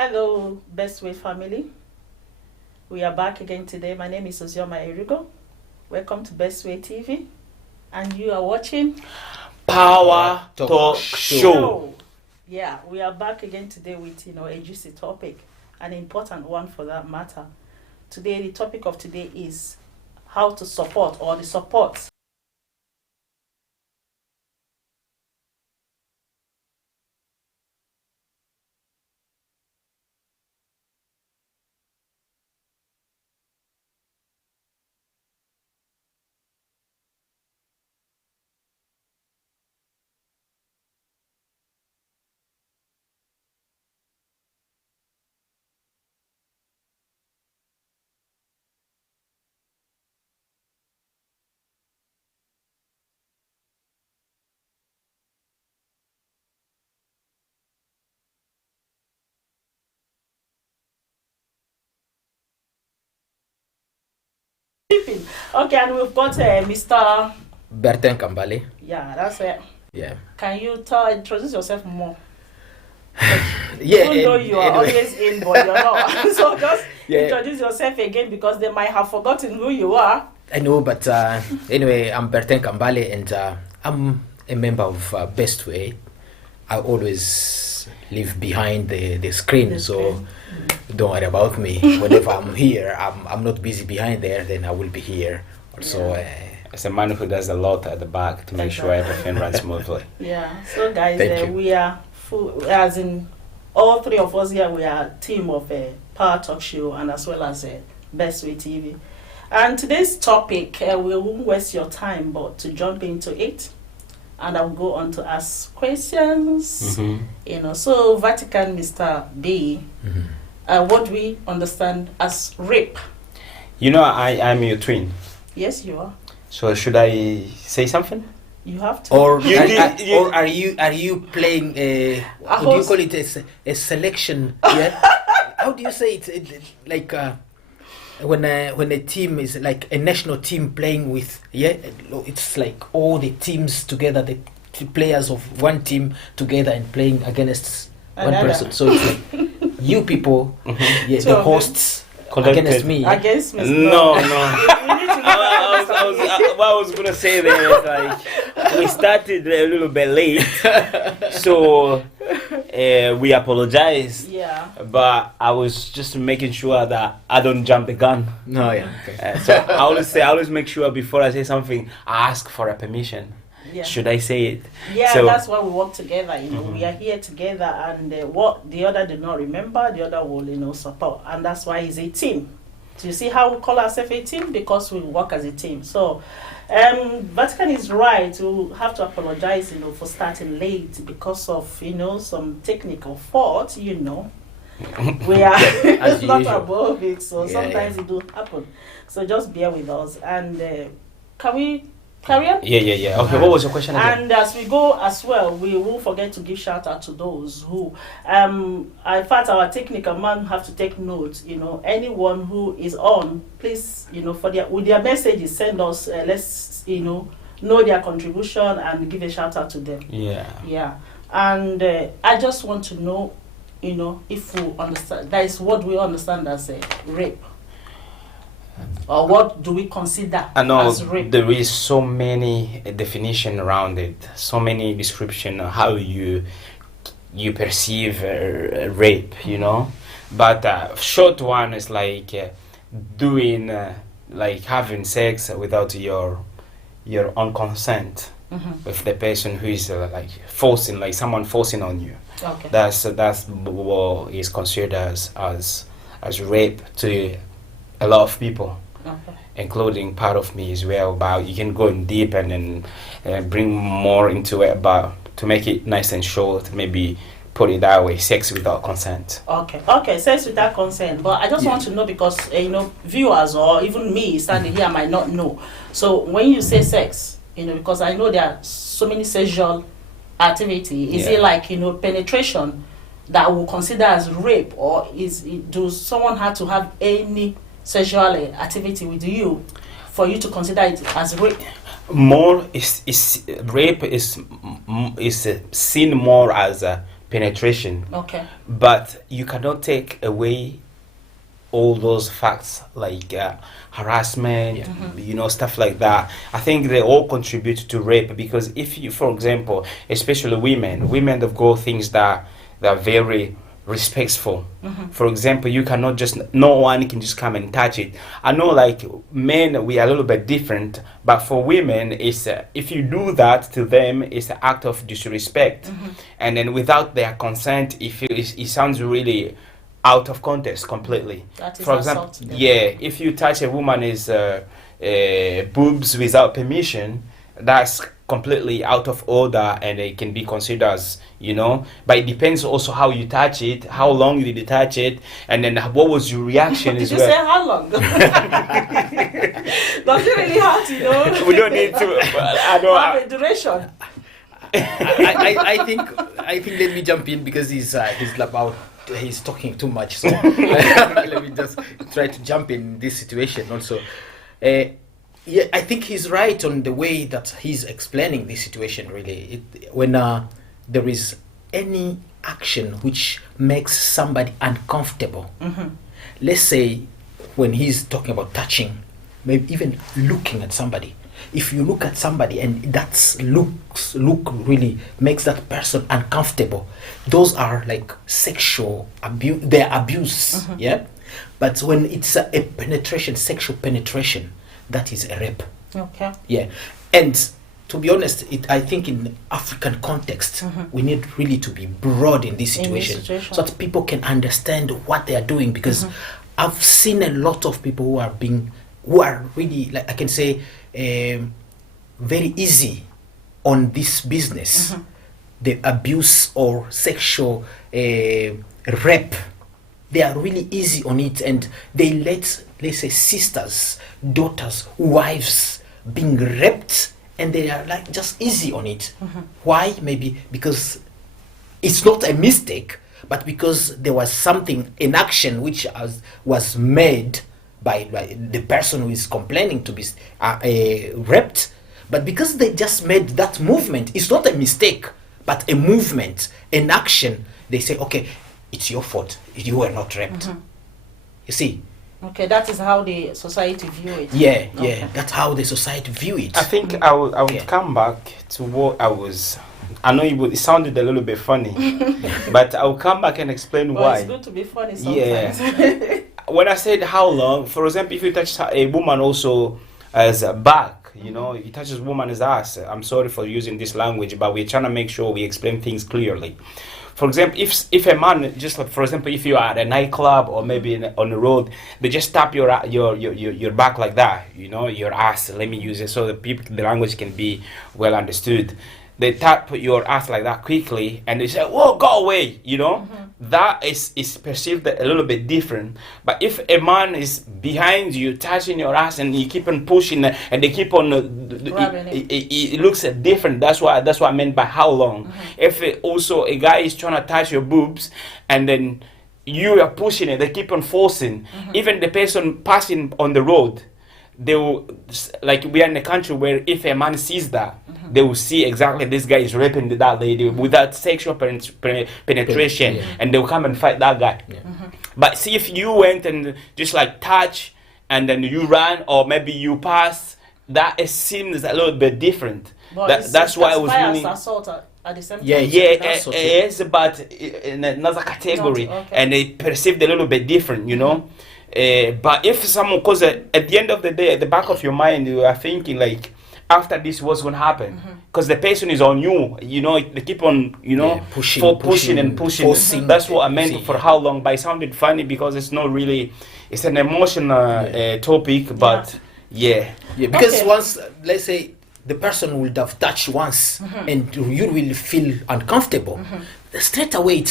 Hello, Best Way family. We are back again today. My name is Ozioma Erigo. Welcome to Best Way TV. And you are watching Power Talk Show. Yeah, we are back again today with a juicy topic, an important one for that matter. Today, the topic of today is how to support or the support. Okay, and we've got Mr. Bertin Kambale. Yeah, that's it. Yeah. Can you introduce yourself more? Yeah. Even though you are anyway. always in, but you're not. So just Yeah. introduce yourself again because they might have forgotten who you are. I know, but anyway, I'm Bertin Kambale and I'm a member of Best Way. I always live behind the screen, so don't worry about me. Whenever I'm here, I'm not busy behind there, then I will be here. Also, as a man who does a lot at the back to make sure everything runs smoothly. Yeah. So guys, Thank you. we are full, as in all three of us here. We are a team of a Power Talk Show and as well as Best Way TV. And today's topic, we won't waste your time, but to jump into it, and I'll go on to ask questions. So Vatican, Mr. B, what do we understand as rape? You know, I'm your twin. Yes, you are. So should I say something? You have to. or You are you playing what do you call it, a selection? Yeah. How do you say it? Like when a team is like a national team playing with, it's like all the teams together, the players of one team together and playing against one person. So it's like you people, the hosts against me. Against me. No. We need to What I was gonna say there is like we started a little bit late, so we apologize. Yeah. But I was just making sure that I don't jump the gun. No, yeah. Okay. So I always make sure before I say something, I ask for a permission. Yeah. Should I say it? Yeah, So- that's why we work together. We are here together, and what the other did not remember, the other will, support, and that's why it's a team. Do you see how we call ourselves a team? Because we work as a team. So, Vatican is right. We have to apologize, for starting late because of, some technical fault. We are As not usual. above it, so Yeah, sometimes it do happen. So just bear with us, and can we carry on? Yeah. Okay, what was your question again? And as we go as well, we won't forget to give shout out to those who, in fact, our technical man have to take note. Anyone who is on, please, with their messages, send us. Let's, know their contribution and give a shout out to them. Yeah. Yeah, and I just want to know, if we understand that is what we understand as a rape. Or what do we consider I know as rape? there is so many definition around it, so many description of how you perceive rape, But short one is like doing, like having sex without your own consent with the person who is like forcing, like someone forcing on you. Okay. That's what is considered as rape to a lot of people. Okay. Including part of me as well, but you can go in deep and then bring more into it, but to make it nice and short, maybe put it that way, sex without consent. Okay, sex without consent. But I just want to know because, viewers or even me standing here might not know. So when you say sex, because I know there are so many sexual activity, is it like, penetration that will consider as rape, or does someone have to have any sexual activity with you for you to consider it as rape? More is rape is seen more as penetration. Okay. But you cannot take away all those facts like harassment, stuff like that. I think they all contribute to rape, because if you, for example, especially women have got things that are very respectful. For example, you cannot just, no one can just come and touch it. I know, like, men, we are a little bit different, but for women, it's if you do that to them, it's an act of disrespect, and then without their consent, it sounds really out of context completely. That is for example, assault. if you touch a woman's boobs without permission, that's completely out of order, and it can be considered as, but it depends also how you touch it, how long did you touch it, and then what was your reaction as well. Did you say how long? Does it really hurt, We don't need to, I don't have a duration. I think let me jump in, because he's talking too much, so let me just try to jump in this situation also. I think he's right on the way that he's explaining this situation. Really, when there is any action which makes somebody uncomfortable, let's say when he's talking about touching, maybe even looking at somebody. If you look at somebody and that look really makes that person uncomfortable, those are like sexual abuse. They're abuse, yeah. But when it's a penetration, sexual penetration, that is a rape. Okay. Yeah, and to be honest, I think in African context, we need really to be broad in this situation, so that people can understand what they are doing. Because I've seen a lot of people who are really, like I can say, very easy on this business, the abuse or sexual rape. They are really easy on it, and they let's say, sisters, daughters, wives being raped, and they are like just easy on it. Why? Maybe because it's not a mistake, but because there was something in action which was made by the person who is complaining to be raped. But because they just made that movement, it's not a mistake, but a movement, an action. They say, okay, it's your fault, you were not raped. You see? Okay, that is how the society view it. Yeah, that's how the society view it. I think I would come back to what I know it sounded a little bit funny, but I'll come back and explain why. It's good to be funny sometimes. Yeah. When I said how long, for example, if you touch a woman also as a back, he touches woman's ass. I'm sorry for using this language, but we're trying to make sure we explain things clearly. For example, if a man, just like, for example, if you are at a nightclub or maybe on the road, they just tap your back like that, your ass. Let me use it so that the language can be well understood. They tap your ass like that quickly, and they say, "Whoa, go away!" That is perceived a little bit different. But if a man is behind you, touching your ass, and you keep on pushing, and they keep on, it looks different. That's what I meant by how long. If also a guy is trying to touch your boobs, and then you are pushing it, they keep on forcing. Even the person passing on the road, they will, like, we are in a country where if a man sees that, they will see exactly this guy is raping that lady without sexual penetration, and they will come and fight that guy. But see, if you went and just like touch and then you ran, or maybe you pass, that seems a little bit different. That's why I was meaning. Assault at the same time. Yes, but in another category, and they perceived a little bit different, but if someone, because at the end of the day, at the back of your mind, you are thinking like, after this, what's going to happen? Because the person is on you, they keep on, pushing. Forcing. That's what I meant for how long. But it sounded funny because it's not really, it's an emotional topic, but because once, let's say, the person would have touched once, and you will feel uncomfortable, straight away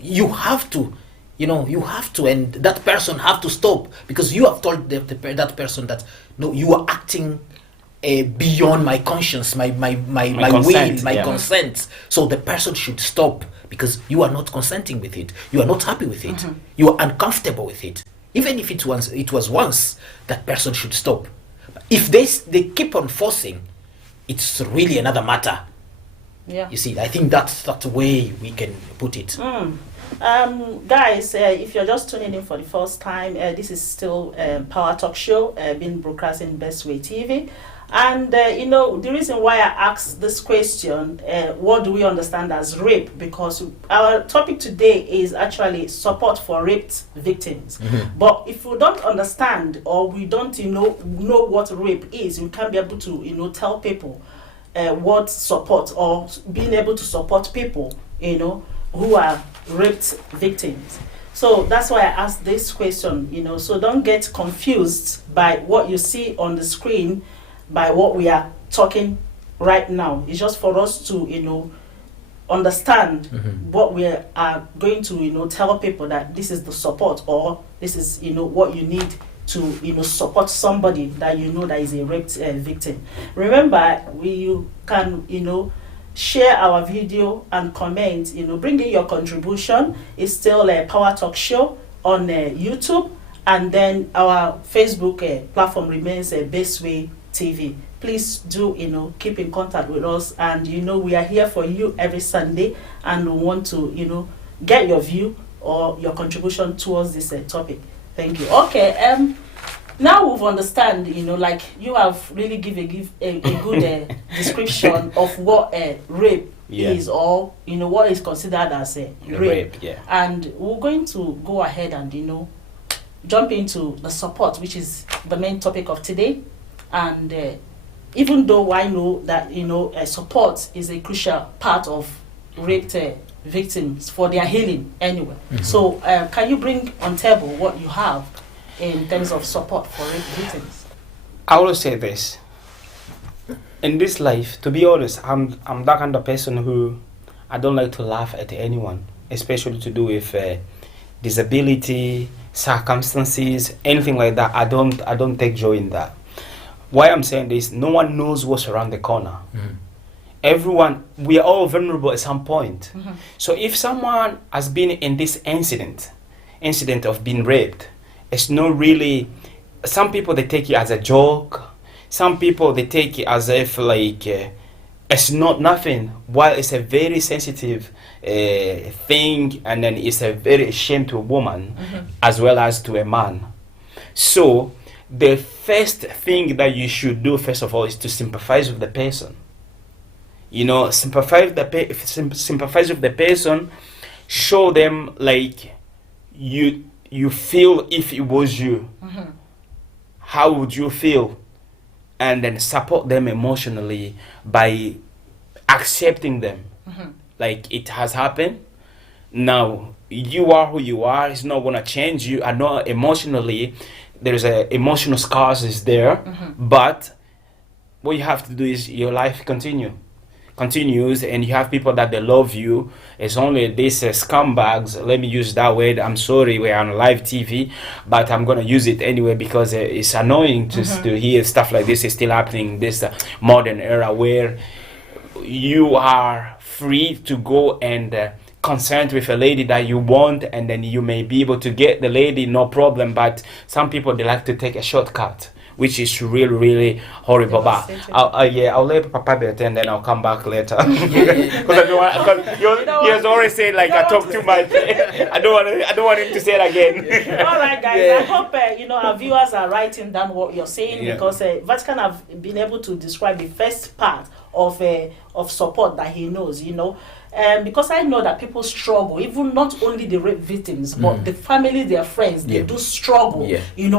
you have to, and that person have to stop, because you have told that person that, no, you are acting beyond my conscience, my consent, will, my consent. So the person should stop, because you are not consenting with it. You are not happy with it. You are uncomfortable with it. Even if it was once, that person should stop. If they keep on forcing, it's really another matter. Yeah. You see, I think that's the way we can put it. Guys, if you're just tuning in for the first time, this is still Power Talk Show being broadcast in Best Way TV. And, the reason why I asked this question, what do we understand as rape? Because our topic today is actually support for raped victims. But if we don't understand or we don't, know what rape is, we can't be able to, tell people what support or being able to support people, who are raped victims. So that's why I asked this question, so don't get confused by what you see on the screen, by what we are talking right now. It's just for us to, understand what we are going to, tell people that this is the support or this is, what you need to, support somebody that that is a raped victim. Remember, you can, share our video and comment, bring in your contribution. It's still a Power Talk Show on YouTube, and then our Facebook platform remains Best Way TV. Please do, keep in contact with us, and we are here for you every Sunday, and we want to, get your view or your contribution towards this topic. Thank you. Okay, now we've understand, like you have really give a good description of what rape is, or what is considered as a rape. And we're going to go ahead and jump into the support, which is the main topic of today. And even though I know that support is a crucial part of raped victims for their healing anyway. So can you bring on table what you have in terms of support for rape victims? I will say this. In this life, to be honest, I'm that kind of person who I don't like to laugh at anyone, especially to do with disability, circumstances, anything like that. I don't take joy in that. Why I'm saying this, no one knows what's around the corner. Everyone, we are all vulnerable at some point. So if someone has been in this incident of being raped, it's not really, some people they take it as a joke, some people they take it as if like it's not nothing, while it's a very sensitive thing, and then it's a very shame to a woman as well as to a man. So the first thing that you should do, first of all, is to sympathize with the person. Sympathize with the person, show them like you feel if it was you. How would you feel? And then support them emotionally by accepting them. Like, it has happened. Now, you are who you are. It's not going to change you. I know emotionally, there's emotional scars is there. But what you have to do is your life continues, and you have people that they love you. It's only these scumbags, let me use that word, I'm sorry, we're on live TV, but I'm gonna use it anyway because it's annoying to hear stuff like this is still happening in this modern era where you are free to go and consent with a lady that you want, and then you may be able to get the lady, no problem. But some people, they like to take a shortcut, which is really, really horrible. But I'll let Papa bet, and then I'll come back later. Because he has already said like I talk too much. I don't want him to say it again. All right, guys. I hope our viewers are writing down what you're saying, because Vatican have been able to describe the first part of support that he knows. Because I know that people struggle, even not only the rape victims, but the family, their friends, they do struggle,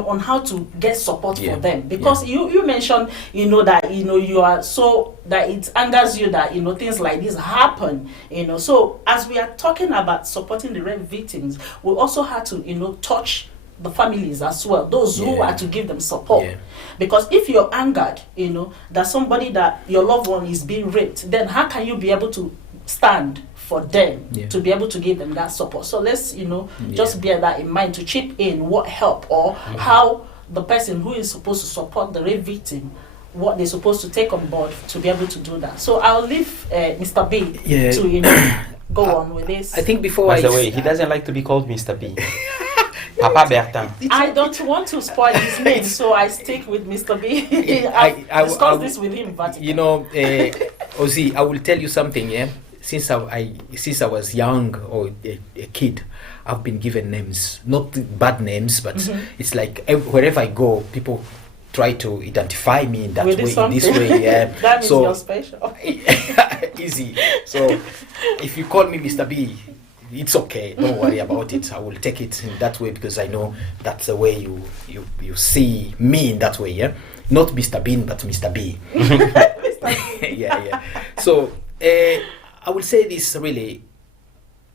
on how to get support for them. Because you mentioned, that, you are so, that it angers you that, things like this happen, So as we are talking about supporting the rape victims, we also have to, touch the families as well, those who are to give them support. Because if you're angered, that somebody, that your loved one is being raped, then how can you be able to stand for them to be able to give them that support? So let's just bear that in mind to chip in what help or how the person who is supposed to support the rape victim, what they're supposed to take on board to be able to do that. So I'll leave Mr. B to go on with this. I think before by the way, he doesn't like to be called Mr. B. Papa Bertin. I don't want to spoil his name, so I stick with Mr. B. I discussed this with him, but Ozzy, I will tell you something. Yeah, since I was young or a kid, I've been given names, not bad names, but it's like wherever I go, people try to identify me in that way, in this way. Yeah, that means you're special. Easy. So if you call me Mr. B, it's okay. Don't worry about it. I will take it in that way because I know that's the way you see me in that way. Yeah, not Mr. Bean, but Mr. B. Mr. B. Yeah. So I will say this really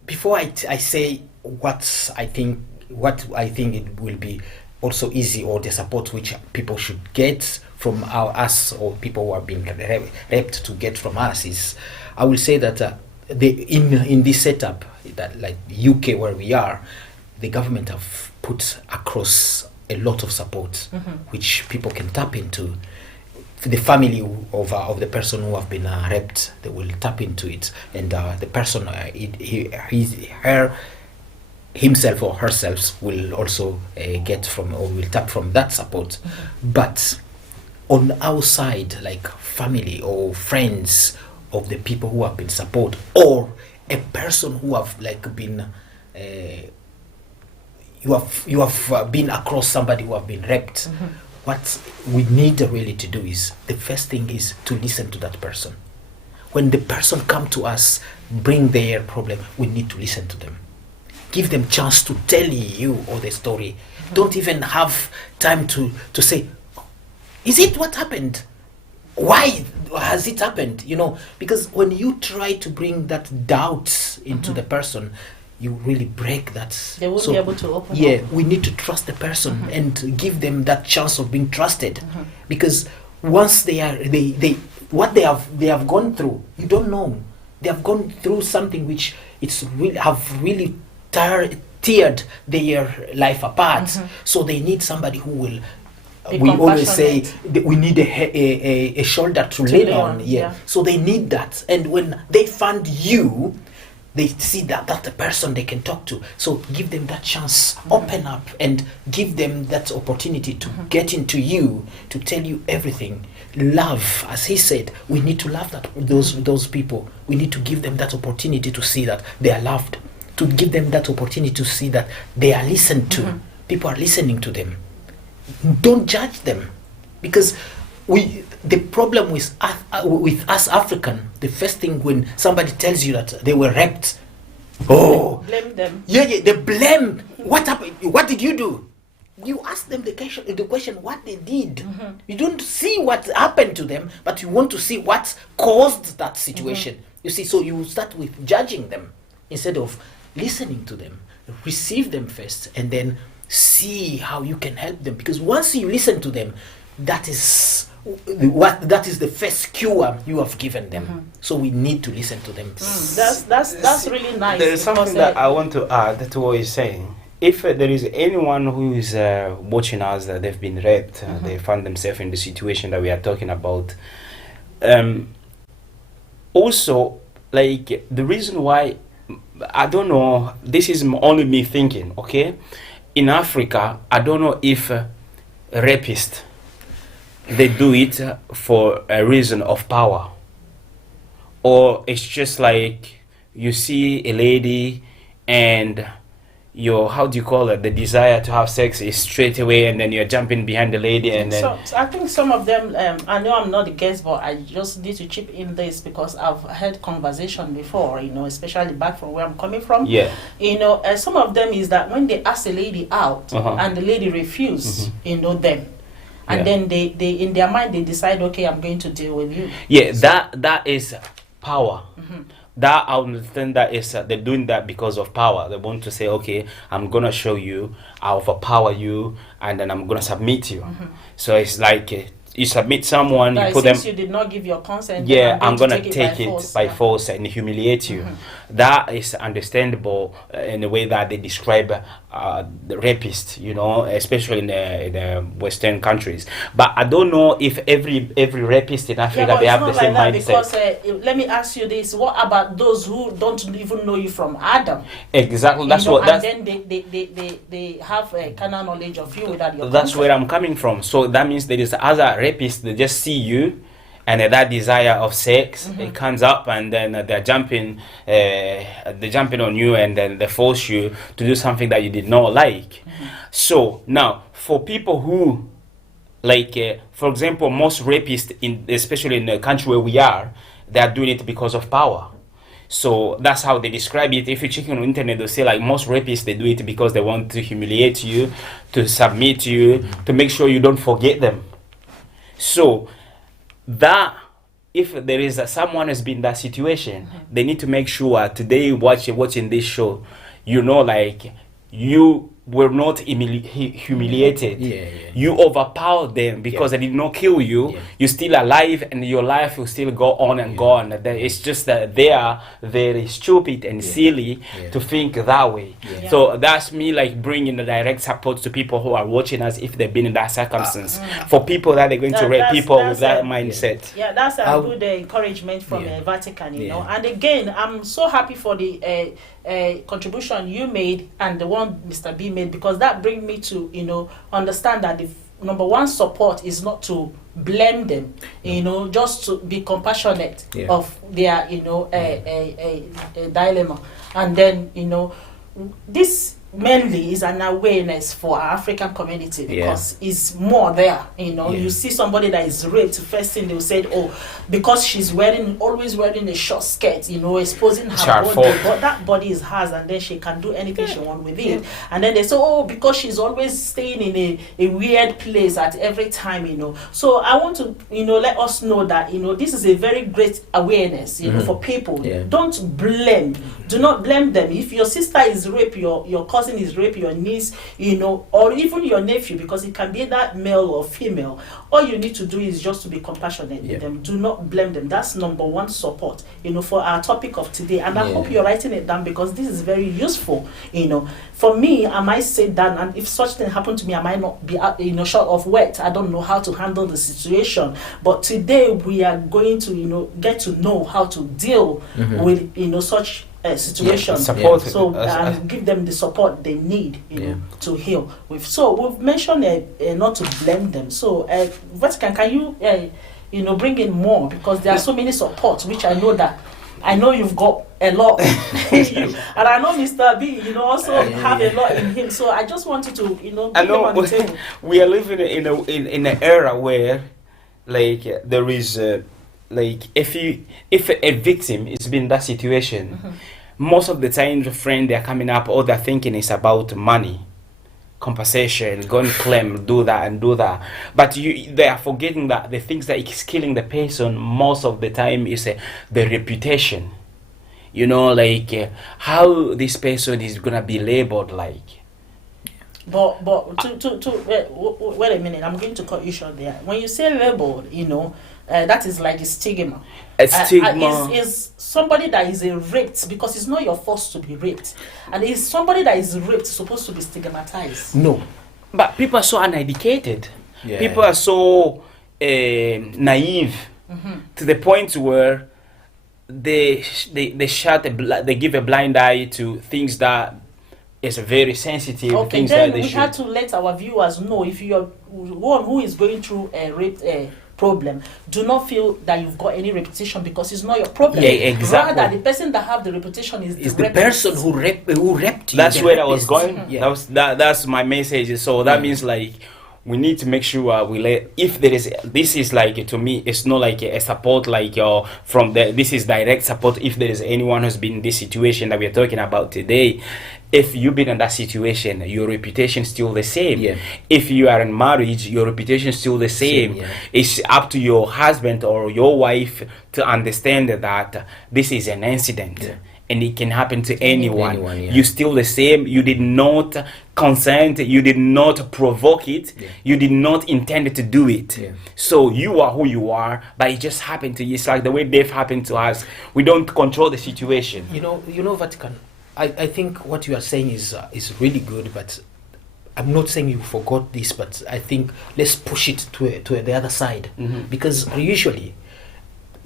before I say what I think it will be also easy, or the support which people should get from us, or people who have been raped to get from us, is I will say that in this setup, that like UK where we are, the government have put across a lot of support which people can tap into. The family of the person who have been raped, they will tap into it, and the person himself or herself will also get from, or will tap from that support. But on our side, like family or friends of the people who have been support, or a person who have like been you have been across somebody who have been raped, what we need really to do is, the first thing is to listen to that person. When the person come to us, bring their problem, we need to listen to them. Give them chance to tell you all the story. Don't even have time to say, is it what happened? Why has it happened? You know, because when you try to bring that doubt into the person, you really break that. They won't be able to open up. Yeah, we need to trust the person and give them that chance of being trusted. Because once they what they have gone through, you don't know. They have gone through something which it's really teared their life apart. So they need somebody who will. We always say we need a shoulder to lean on. Yeah. So they need that, and when they find you, they see that's the person they can talk to. So give them that chance, open up, and give them that opportunity to get into you, to tell you everything. Love, as he said, we need to love those people. We need to give them that opportunity to see that they are loved, to give them that opportunity to see that they are listened to. People are listening to them. Don't judge them, because the problem with us African, the first thing when somebody tells you that they were raped, blame them. Yeah, they blame. What happened? What did you do? You ask them the question what they did. You don't see what happened to them, but you want to see what caused that situation. You see, so you start with judging them instead of listening to them. Receive them first, and then see how you can help them. Because once you listen to them, that is the first cure you have given them. So we need to listen to them. That's really nice. There is something that I want to add to what you're saying. If there is anyone who is watching us that they've been raped, they found themselves in the situation that we are talking about, also, like, the reason why, I don't know, this is only me thinking, okay? In Africa, I don't know if rapists, they do it for a reason of power, or it's just like you see a lady and your, how do you call it, the desire to have sex is straight away, and then you're jumping behind the lady, and then so I think some of them, I know I'm not the guest, but I just need to chip in this because I've had conversation before, you know, especially back from where I'm coming from. Yeah. You know, some of them is that when they ask a lady out and the lady refuse, you know, them, and then they in their mind they decide, okay, I'm going to deal with you. Yeah, so that is power. That I understand that is they're doing that because of power. They want to say, okay, I'm gonna show you, I'll overpower you, and then I'm gonna submit you. So it's like you submit someone, you put them. Since you did not give your consent, yeah, I'm gonna take it by force and humiliate you. That is understandable in the way that they describe the rapist, you know, especially in the Western countries. But I don't know if every rapist in Africa they have the same mindset. Because let me ask you this: what about those who don't even know you from Adam? Exactly, that's you know, what. That's, and then they have a carnal knowledge of you without your. That's consent. where I'm coming from. So that means there is other rapists. They just see you, and that desire of sex, it comes up, and then they're jumping on you, and then they force you to do something that you did not like. So now, for people who, like, for example, most rapists, especially in the country where we are, they are doing it because of power. So that's how they describe it. If you check on the internet, they'll say like most rapists, they do it because they want to humiliate you, to submit you, to make sure you don't forget them. So that, if there is someone has been in that situation, they need to make sure today watching this show, like you were not humiliated. You overpowered them because they did not kill you. You're still alive, and your life will still go on and go on. It's just that they are very stupid and silly to think that way. So that's me, like, bringing the direct support to people who are watching us if they've been in that circumstance. For people that they're going to rape people with that mindset. Yeah, that's a good encouragement from Vatican, you know. And again, I'm so happy for the contribution you made and the one Mr. B made, because that brings me to understand that the number one support is not to blame them, just to be compassionate of their dilemma. And then this mainly is an awareness for our African community, because it's more there. You see somebody that is raped, first thing they'll say, because she's always wearing a short skirt, exposing her body, but that body is hers, and then she can do anything she wants with it. And then they say, because she's always staying in a weird place at every time, So I want to, let us know that, this is a very great awareness, for people. Don't blame. Do not blame them. If your sister is raped, your cousin is raped, your niece, or even your nephew, because it can be that male or female, all you need to do is just to be compassionate with them. Do not blame them. That's number one support, for our topic of today. And I hope you're writing it down, because this is very useful. For me, I might sit down, and if such thing happened to me, I might not be, short of words. I don't know how to handle the situation. But today we are going to, get to know how to deal with, such situation. Support. So give them the support they need, to heal with. So we've mentioned not to blame them. So Vatican, can you bring in more, because there are so many supports, which I know you've got a lot in you, and I know Mr. B, also have a lot in him. So I just wanted to, bring them on the table. We are living in an era where, like, there is like, if a victim is in that situation, most of the time the friend they're coming up, all they're thinking is about money, compensation, go and claim, do that and do that. But they are forgetting that the things that is killing the person most of the time is the reputation. Like how this person is gonna be labeled like. But wait a minute, I'm going to cut you short there. When you say labeled, that is like a stigma. A stigma is somebody that is raped, because it's not your fault to be raped, and is somebody that is raped supposed to be stigmatized? No, but people are so uneducated. People are so naive to the point where they give a blind eye to things that is very sensitive. Okay, things then that they we should. have to let our viewers know, if you're one who is going through a rape problem, do not feel that you've got any reputation, because it's not your problem. Yeah, exactly. Rather, the person that have the reputation is the person who raped you. That's where I was going. Yeah. That's my message. So that means, like, we need to make sure we let, if there is, this is like, to me, it's not like a support, like this is direct support. If there is anyone who's been in this situation that we're talking about today, if you've been in that situation, your reputation is still the same. If you are in marriage, your reputation is still the same. It's up to your husband or your wife to understand that this is an incident. And it can happen to anyone. You're still the same. You did not consent. You did not provoke it. You did not intend to do it. So you are who you are, but it just happened to you. It's like the way death happened to us. We don't control the situation. Vatican, I think what you are saying is really good, but I'm not saying you forgot this, but I think let's push it to the other side, because usually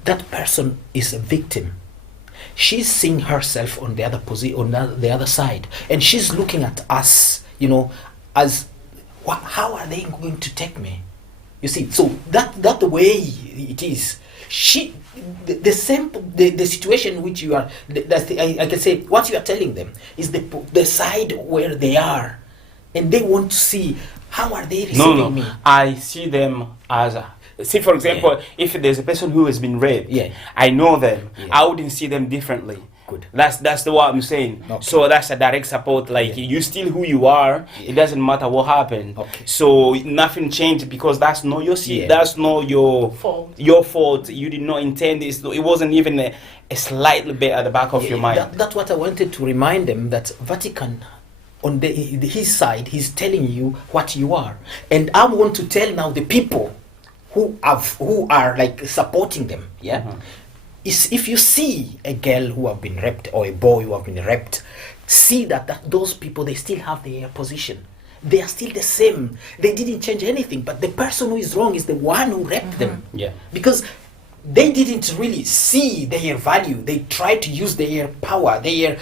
that person is a victim. She's seeing herself on the other on the other side, and she's looking at us, as how are they going to take me? You see, so that the way it is, the same the situation which you are. I can say what you are telling them is the side where they are, and they want to see how are they receiving me. I see them as see, for example, if there's a person who has been raped, I know them. I wouldn't see them differently. Good. That's what I'm saying. Okay. So that's a direct support. Like you still who you are. It doesn't matter what happened. Okay. So nothing changed because that's not your that's not your fault. Your fault. You did not intend this. It wasn't even a slightly bit at the back of your mind. That's what I wanted to remind them, that Vatican on his side, he's telling you what you are, and I want to tell now the people who are like supporting them. Is if you see a girl who have been raped or a boy who have been raped, see that those people, they still have their position. They are still the same. They didn't change anything. But the person who is wrong is the one who raped them. Because they didn't really see their value. They tried to use their power, their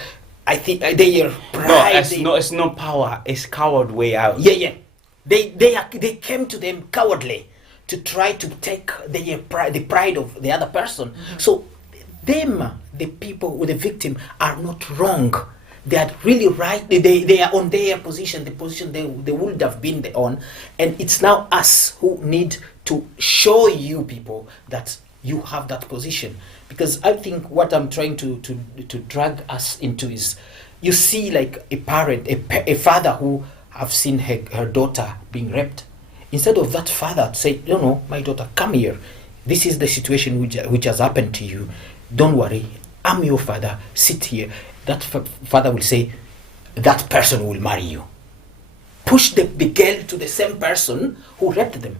pride. No, it's not power. It's coward way out. They came to them cowardly to try to take the pride of the other person. So the people with the victim are not wrong. They are really right. They are on their position, the position they would have been on. And it's now us who need to show you people that you have that position. Because I think what I'm trying to drag us into is, you see like a parent, a father who have seen her daughter being raped. Instead of that father say, no, my daughter, come here. This is the situation which has happened to you. Don't worry, I'm your father. Sit here. That father will say, that person will marry you. Push the girl to the same person who raped them.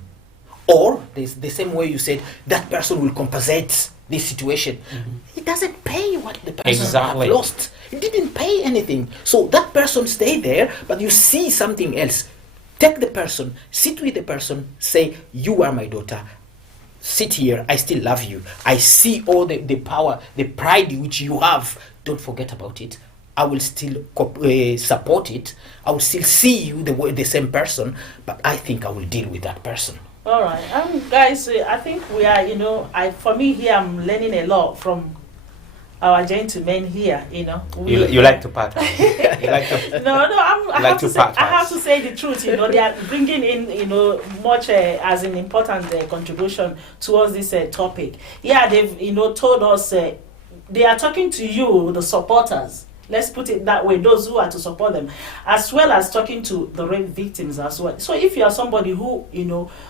Or the same way you said, that person will compensate this situation. It doesn't pay what the person have lost. It didn't pay anything. So that person stay there, but you see something else. Take the person, sit with the person, say, you are my daughter. Sit here, I still love you. I see all the power, the pride which you have. Don't forget about it. I will still support it. I will still see you the same person, but I think I will deal with that person. All right, guys, I think we are, for me here, I'm learning a lot from our gentlemen here, You like to part. You like to. I have to say the truth. They are bringing in, much as an important contribution towards this topic. Yeah, they've told us they are talking to you, the supporters. Let's put it that way, those who are to support them, as well as talking to the rape victims as well. So if you are somebody who,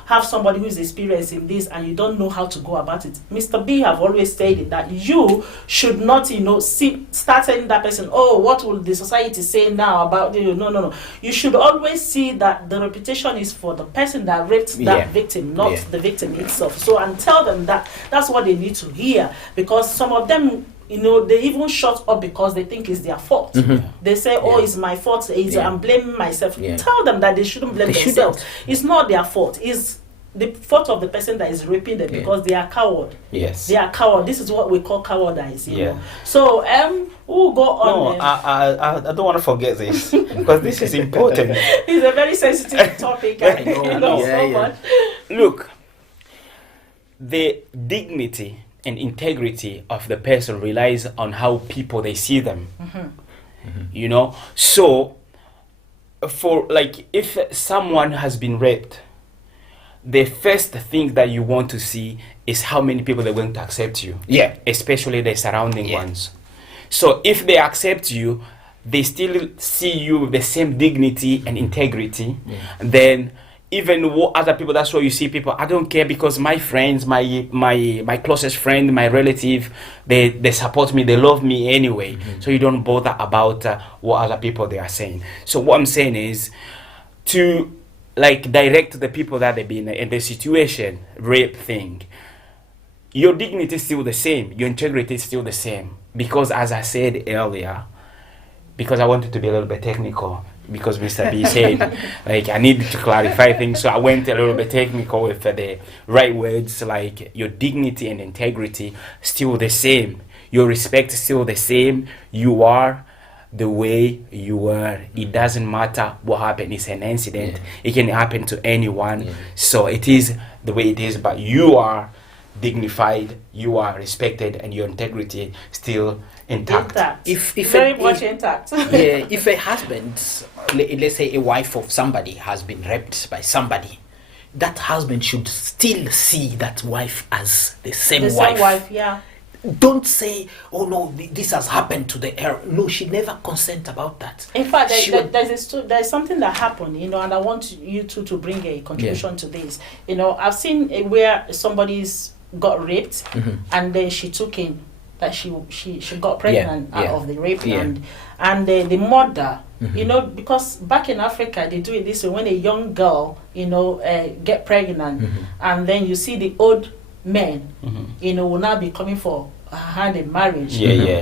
have somebody who is experiencing this and you don't know how to go about it, Mr. B have always stated that you should not, start telling that person, oh, what will the society say now about you? No. You should always see that the reputation is for the person that raped that victim, not the victim itself. So, and tell them that that's what they need to hear, because some of them, they even shut up because they think it's their fault. They say, oh, it's my fault. I'm blaming myself. Tell them that they shouldn't blame themselves. It's not their fault. It's the fault of the person that is raping them, because they are coward. Yes. They are coward. This is what we call cowardice. So, we'll go on. No, I don't want to forget this, because this is important. It's a very sensitive topic. I know so much. Look, the dignity and integrity of the person relies on how people they see them. So for if someone has been raped, the first thing that you want to see is how many people they're going to accept you, especially the surrounding ones. So if they accept you, they still see you with the same dignity and integrity, then even what other people, that's why you see people, I don't care, because my friends, my closest friend, my relative, they support me, they love me anyway. So you don't bother about what other people they are saying. So what I'm saying is to direct the people that they've been in the situation, rape thing. Your dignity is still the same, your integrity is still the same, because as I said earlier, because I wanted to be a little bit technical, because Mr. B said I needed to clarify things, so I went a little bit technical with the right words, your dignity and integrity still the same, your respect is still the same, you are the way you were. It doesn't matter what happened. It's an incident. It can happen to anyone. So it is the way it is, but you are dignified, you are respected, and your integrity still intact. If very much intact. Yeah, if a husband, let's say a wife of somebody has been raped by somebody, that husband should still see that wife as the same wife. Yeah. Don't say, oh no, this has happened to the heir. No, she never consent about that. In fact, there's something that happened, and I want you two to bring a contribution to this. I've seen where somebody's got raped, and then she took in that she got pregnant out of the rape, and the mother, because back in Africa they do it this way: when a young girl, get pregnant, and then you see the old men, will now be coming for her hand in marriage,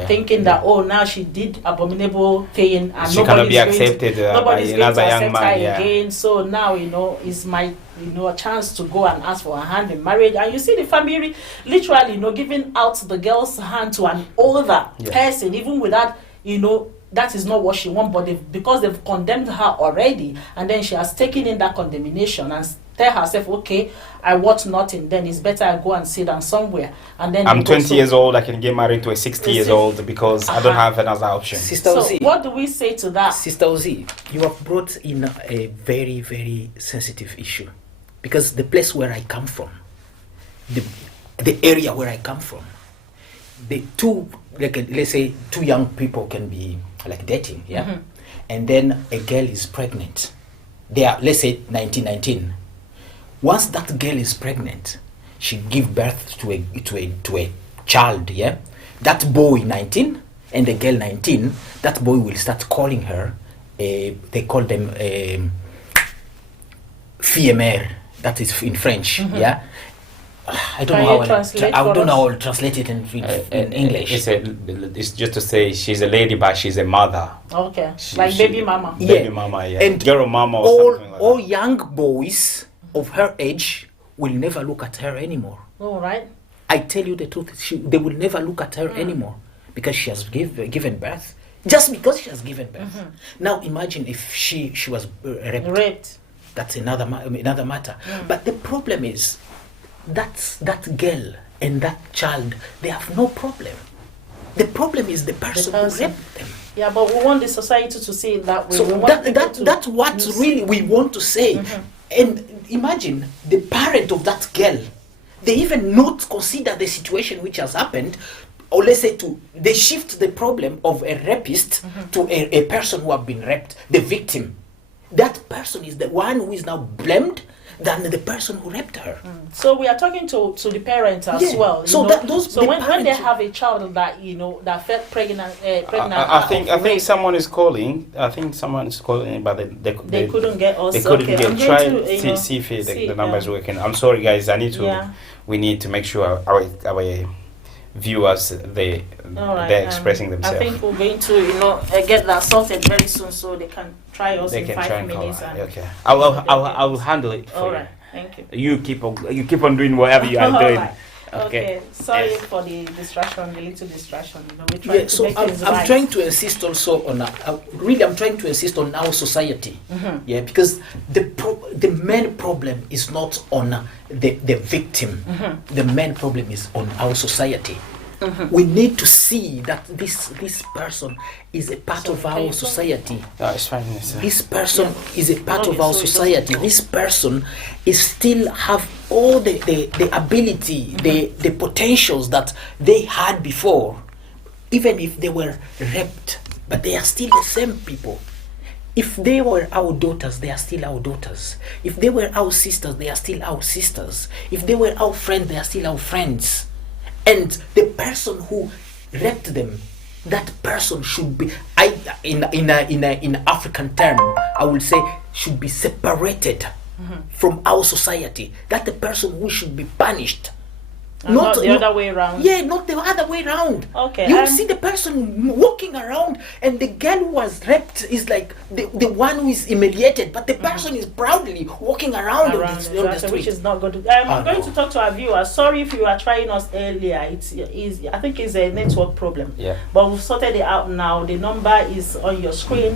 thinking that now she did abominable thing and she cannot be accepted nobody's going to accept her man, again. So now is my a chance to go and ask for her hand in marriage, and you see the family literally giving out the girl's hand to an older person, even without that is not what she wants, but because they've condemned her already, and then she has taken in that condemnation and tell herself, okay, I want nothing, then it's better I go and sit down somewhere. And then I'm 20 years old, I can get married to a 60 years old because I don't have another option. Sister so Ozi, what do we say to that? Sister Ozi, you have brought in a very, very sensitive issue, because the place where I come from, the area where I come from, the two, let's say two young people can be dating, and then a girl is pregnant. They are, let's say, 19. Once that girl is pregnant, she give birth to a child, that boy 19 and the girl 19, that boy will start calling her, they call them fille mère, that is in French, I don't know how I'll translate it in English. It's just to say she's a lady, but she's a mother. Okay, baby mama. Baby mama, and girl mama or something like that. All young boys of her age will never look at her anymore. All right. I tell you the truth, they will never look at her anymore, because she has given birth. Just because she has given birth. Now imagine if she was raped. That's another matter. But the problem is, that girl and that child, they have no problem. The problem is the person who raped them. Yeah, but we want the society to see it that way. So that's what really we want to say. And imagine the parent of that girl, they even not consider the situation which has happened, or let's say they shift the problem of a rapist to a person who have been raped, the victim. That person is the one who is now blamed than the person who raped her. So we are talking to the parents as well. So when they have a child that that felt pregnant, I think someone is calling. I think someone is calling, but they couldn't get us. They couldn't get. Try to see if the number is working. I'm sorry, guys. We need to make sure our viewers they're expressing themselves. I think we're going to get that sorted very soon, so they can try us in 5 minutes. Okay, I will handle it for you. Thank you. You keep on doing whatever you are doing. Right. Okay. Sorry for the distraction, the little distraction. We're trying to make things I'm right. trying to insist also on I'm trying to insist on our society. Because the main problem is not on the victim. The main problem is on our society. We need to see that this person is a part of our society. No, it's fine. This person is a part of our society. This person is still have all the ability, the potentials that they had before, even if they were raped, but they are still the same people. If they were our daughters, they are still our daughters. If they were our sisters, they are still our sisters. If they were our friends, they are still our friends. And the person who raped them, that person should be, in African term, I would say, should be separated from our society. That the person who should be punished. Not the other way around. Yeah, not the other way around. Okay. You see the person walking around, and the girl who was raped is like the one who is humiliated, but the person is proudly walking around on the street. Which is not good. I'm going to talk to our viewers. Sorry if you are trying us earlier. I think it's a network problem. Yeah. But we've sorted it out now. The number is on your screen.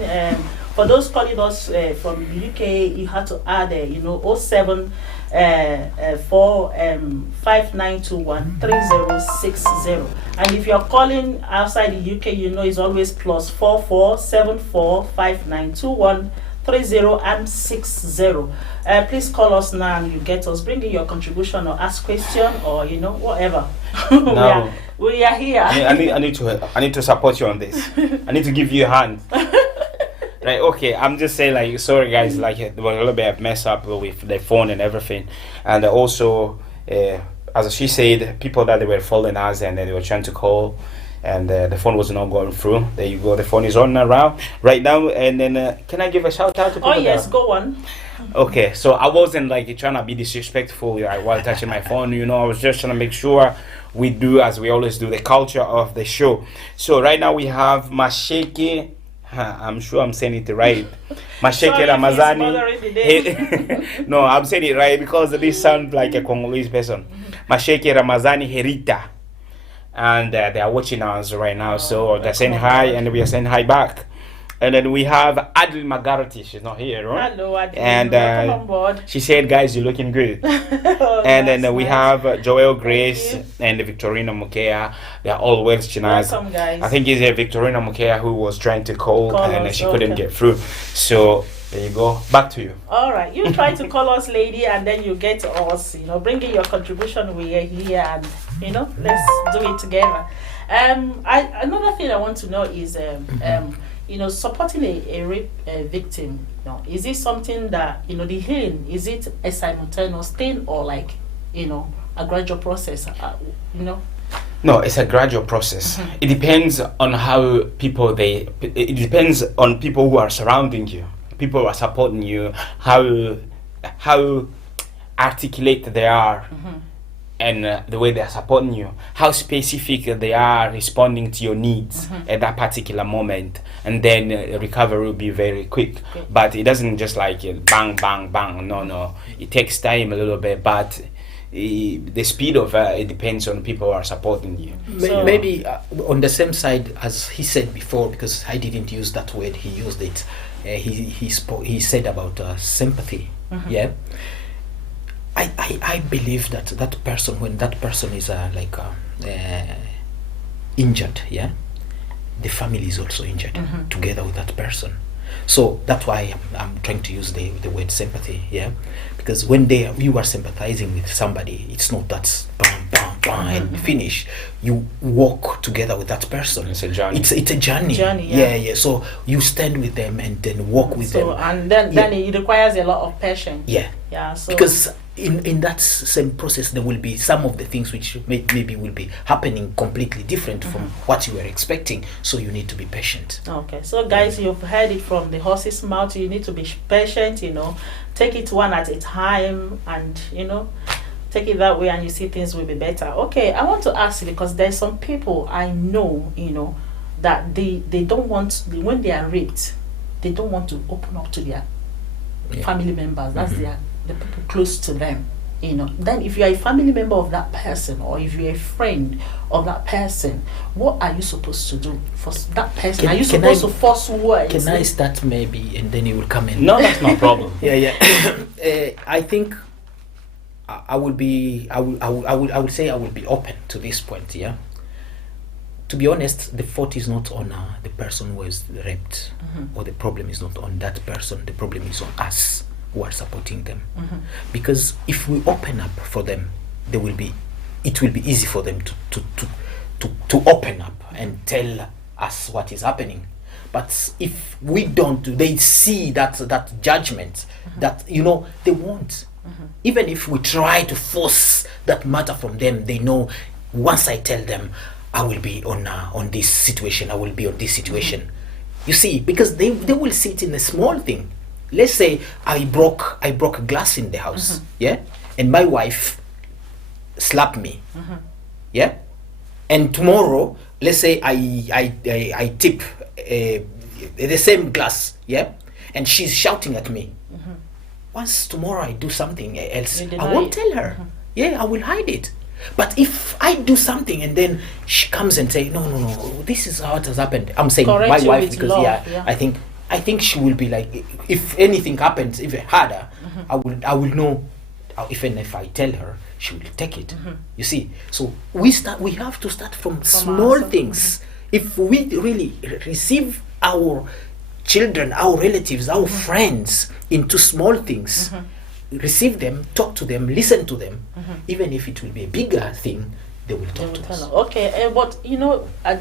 For those calling us from the UK, you have to add, 07 4 5921 3060. And if you're calling outside the UK, it's always plus 44745921 3060. Please call us now and you get us. Bring in your contribution or ask question or whatever. No. we are here. I need to support you on this. I need to give you a hand. Right, okay, I'm just saying, like, sorry guys, like, there was a little bit of mess up with the phone and everything. And also, as she said, people that they were following us and they were trying to call, and the phone was not going through. There you go, the phone is on around right now. And then, can I give a shout out to people? Oh, yes, go on. Okay, so I wasn't, like, trying to be disrespectful while touching my phone, I was just trying to make sure we do, as we always do, the culture of the show. So right now we have Masheke, I'm sure I'm saying it right. Masheke Ramazani. No, I'm saying it right because this sounds like a Congolese person. Masheke Ramazani Herita. And they are watching us right now. So they're saying hi and we are saying hi back. And then we have Adil Magarati. She's not here, right? Hello, Adil. And welcome on board. She said, guys, you're looking good. And then we have Joel Grace and Victorina Mukea. They're all watching us. Welcome, guys. I think it's Victorina Mukea who was trying to call and us, she couldn't get through. So there you go. Back to you. All right. You try to call us, lady, and then you get us. Bring in your contribution. We are here, and let's do it together. Another thing I want to know is supporting a rape victim. Is it something that the healing, is it a simultaneous thing or like a gradual process? No, it's a gradual process. It depends on how people it depends on people who are surrounding you, people who are supporting you, how articulate they are, and the way they are supporting you, how specific they are responding to your needs at that particular moment, and then recovery will be very quick. Okay. But it doesn't just like bang bang bang. No, it takes time a little bit, but the speed of it depends on people who are supporting you. So maybe on the same side as he said before, because I didn't use that word, he used it. He said about sympathy. Yeah. I believe that person, when that person is injured, yeah, the family is also injured together with that person. So that's why I'm trying to use the word sympathy, yeah, because when you are sympathizing with somebody, it's not that bam bam bam and finish. You walk together with that person. It's a journey. It's a journey. Yeah. So you stand with them and then walk with them. And then it requires a lot of patience. Yeah. So because in that same process there will be some of the things which maybe will be happening completely different from what you were expecting, so you need to be patient. Okay, so guys, you've heard it from the horse's mouth. You need to be patient, take it one at a time, and take it that way, and you see things will be better. Okay, I want to ask you, because there's some people I know, that they don't want, when they are raped, they don't want to open up to their family members. That's the people close to them. Then if you are a family member of that person, or if you're a friend of that person, what are you supposed to do for that person? Are you supposed to force words? Can I start maybe, and then you will come in? No, that's no problem. Yeah. I think I would say I would be open to this point. Yeah. To be honest, the fault is not on the person who was raped, or the problem is not on that person. The problem is on us who are supporting them. Because if we open up for them, it will be easy for them to open up and tell us what is happening. But if we don't, they see that judgment, that they won't. Even if we try to force that matter from them, they know once I tell them I will be on this situation, I will be on this situation. You see, because they will see it in a small thing. Let's say I broke a glass in the house, yeah, and my wife slapped me, yeah, and tomorrow, let's say I tip the same glass, yeah, and she's shouting at me. Once tomorrow I do something else, I won't tell her. Yeah, I will hide it. But if I do something and then she comes and say, no, this is how it has happened. I'm saying my wife, because I think I think she will be like, if anything happens even harder, I will know. Even if I tell her, she will take it. You see, so we have to start from small things. If we really receive our children, our relatives, our friends into small things, receive them, talk to them, listen to them, even if it will be a bigger thing, they will talk to us. Okay, but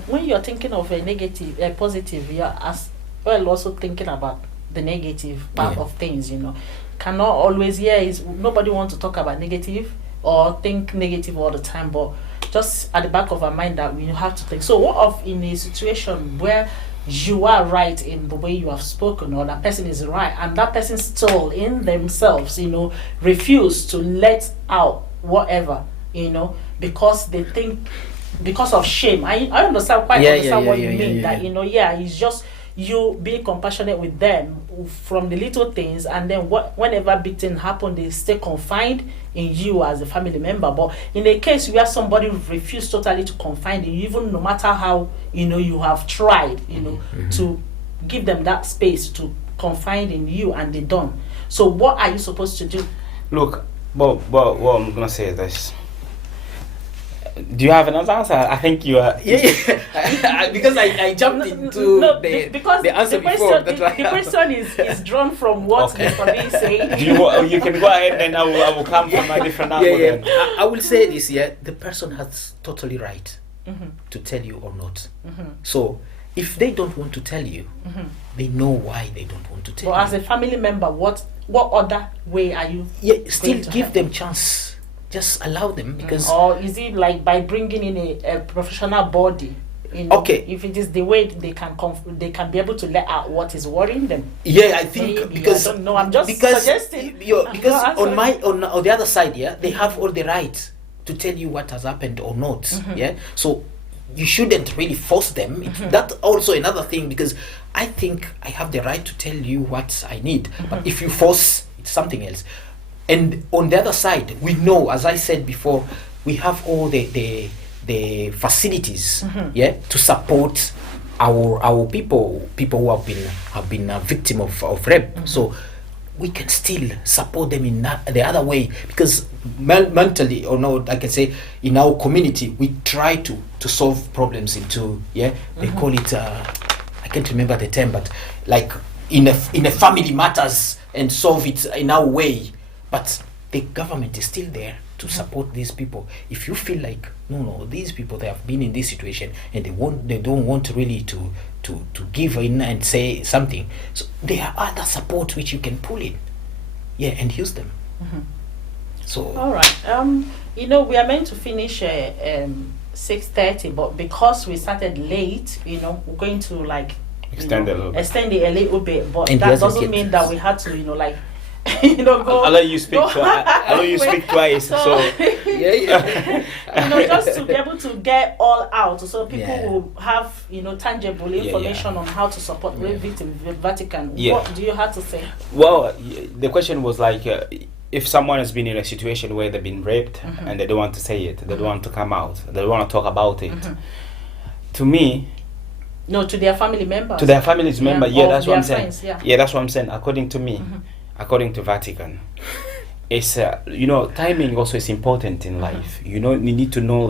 when you're thinking of a negative, a positive, you're as well also thinking about the negative part of things. Cannot always. Nobody wants to talk about negative or think negative all the time, but just at the back of our mind that we have to think. So, what if in a situation where you are right in the way you have spoken, or that person is right, and that person still in themselves, refuse to let out whatever, because they think, because of shame. I understand what you mean. That it's just you being compassionate with them from the little things, and then whenever big thing happen, they stay confined in you as a family member. But in a case where somebody refused totally to confine in you, even no matter how you have tried to give them that space to confine in you, and they don't. So what are you supposed to do? Look, well, I'm gonna say this. Do you have another answer? I think you are. Because I jumped into the answer before. The question is drawn from what Mr. B is saying. You can go ahead, and I will come from a different angle. Then. I will say this. The person has totally right to tell you or not. So if they don't want to tell you, they know why they don't want to tell you. But as a family member, what other way are you? Still give them chance. Just allow them, because. Or is it like by bringing in a professional body? Okay. If it is the way they can be able to let out what is worrying them. Yeah, I think maybe, because. I don't know. I'm just suggesting. Because on the other side, they have all the right to tell you what has happened or not. So you shouldn't really force them. That's also another thing, because I think I have the right to tell you what I need. But if you force, it's something else. And on the other side, we know, as I said before, we have all the facilities, to support our people who have been a victim of rape. So we can still support them in the other way, because mentally, or no, I can say in our community, we try to solve problems into they call it I can't remember the term, but like in a family matters, and solve it in our way. But the government is still there to support these people. If you feel like no, these people, they have been in this situation and they don't want really to give in and say something, so there are other support which you can pull in, and use them. So all right, we are meant to finish 6:30, but because we started late, we're going to extend it a little bit, but and that doesn't mean that we had to go. I'll let you speak. I'll let you speak twice. So just to be able to get all out, so people will have tangible information on how to support rape victims with Vatican. What do you have to say? Well, the question was if someone has been in a situation where they've been raped and they don't want to say it, they don't want to come out, they don't want to talk about it. To me. No, to their family members. To their family's member, that's what I'm saying. Friends, that's what I'm saying. According to me. According to Vatican, it's timing also is important in life. You need to know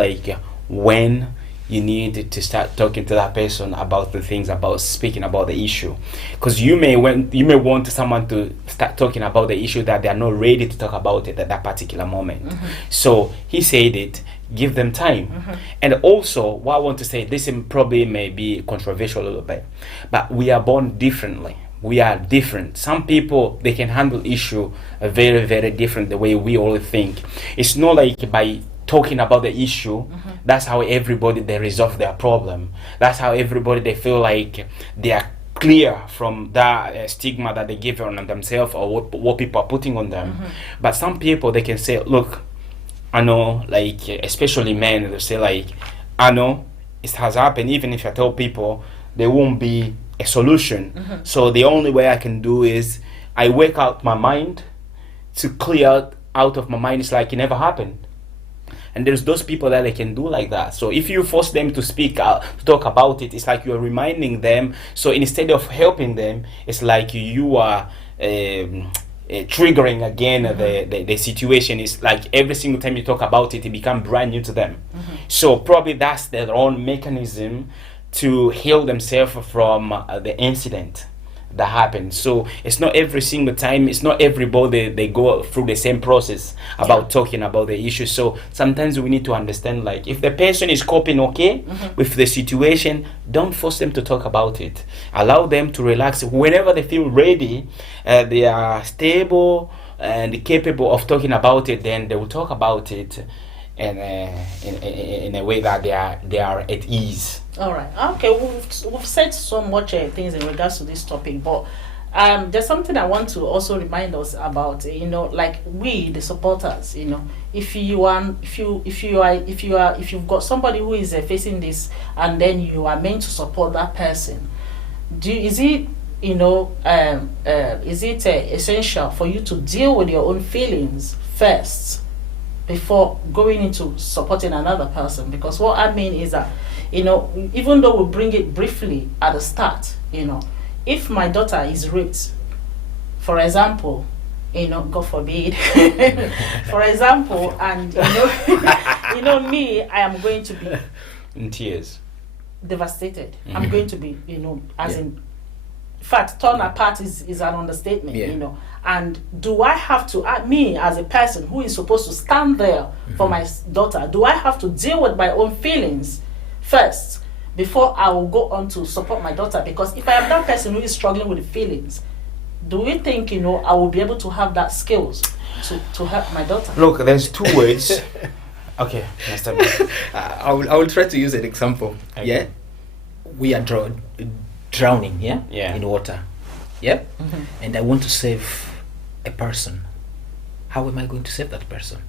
when you need to start talking to that person about the things, about speaking about the issue, because you may want someone to start talking about the issue that they are not ready to talk about it at that particular moment. So he said it. Give them time. And also, what I want to say, this probably may be controversial a little bit, but we are born differently. We are different. Some people, they can handle issue very, very different the way we all think. It's not like by talking about the issue, that's how everybody, they resolve their problem. That's how everybody, they feel like they are clear from that stigma that they give on themselves, or what people are putting on them. But some people, they can say, look, I know, especially men, they say I know it has happened. Even if I tell people, there won't be a solution. So the only way I can do is I work out my mind to clear out of my mind. It's like it never happened. And there's those people that they can do like that. So if you force them to speak out, to talk about it, it's like you're reminding them. So instead of helping them, it's like you are triggering again the situation. Is like every single time you talk about it, it becomes brand new to them. So probably that's their own mechanism to heal themselves from the incident that happened. So it's not every single time, it's not everybody they go through the same process about talking about the issue. So sometimes we need to understand, like, if the person is coping okay with the situation, don't force them to talk about it. Allow them to relax. Whenever they feel ready, they are stable and capable of talking about it, then they will talk about it in a way that they are at ease. All right. Okay. We've said so much things in regards to this topic, but there's something I want to also remind us about. Like we, the supporters. If you've got somebody who is facing this, and then you are meant to support that person, is it essential for you to deal with your own feelings first before going into supporting another person? Because what I mean is that, even though we bring it briefly at the start, if my daughter is raped, for example, God forbid, for example, and me, I am going to be in tears, devastated. I'm going to be, in fact, torn apart is an understatement, And do I have to, me as a person who is supposed to stand there for my daughter, do I have to deal with my own feelings first before I will go on to support my daughter? Because if I am that person who is struggling with the feelings, do we think, I will be able to have that skills to help my daughter? Look, there's two words. Okay, I will try to use an example. Okay. Yeah, we are drowning. In water. Yep. And I want to save a person. How am I going to save that person?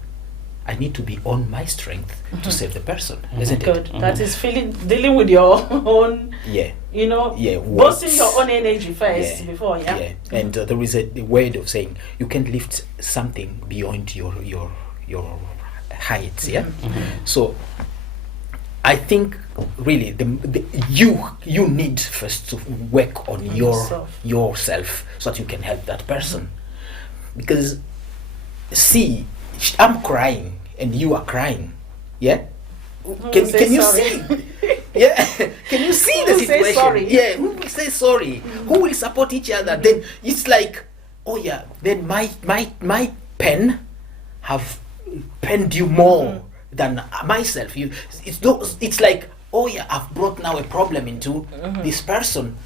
I need to be on my strength to save the person, isn't Good. it? That is dealing with your own. Boosting your own energy first before. And there is a word of saying you can lift something beyond your heights. So I think really you need first to work on yourself so that you can help that person. Because see, I'm crying and you are crying. Can you see? Can you see the situation? Sorry? Who will say sorry? Who will support each other? Then it's like, then my pen have penned you more than myself. It's like, I've brought now a problem into this person.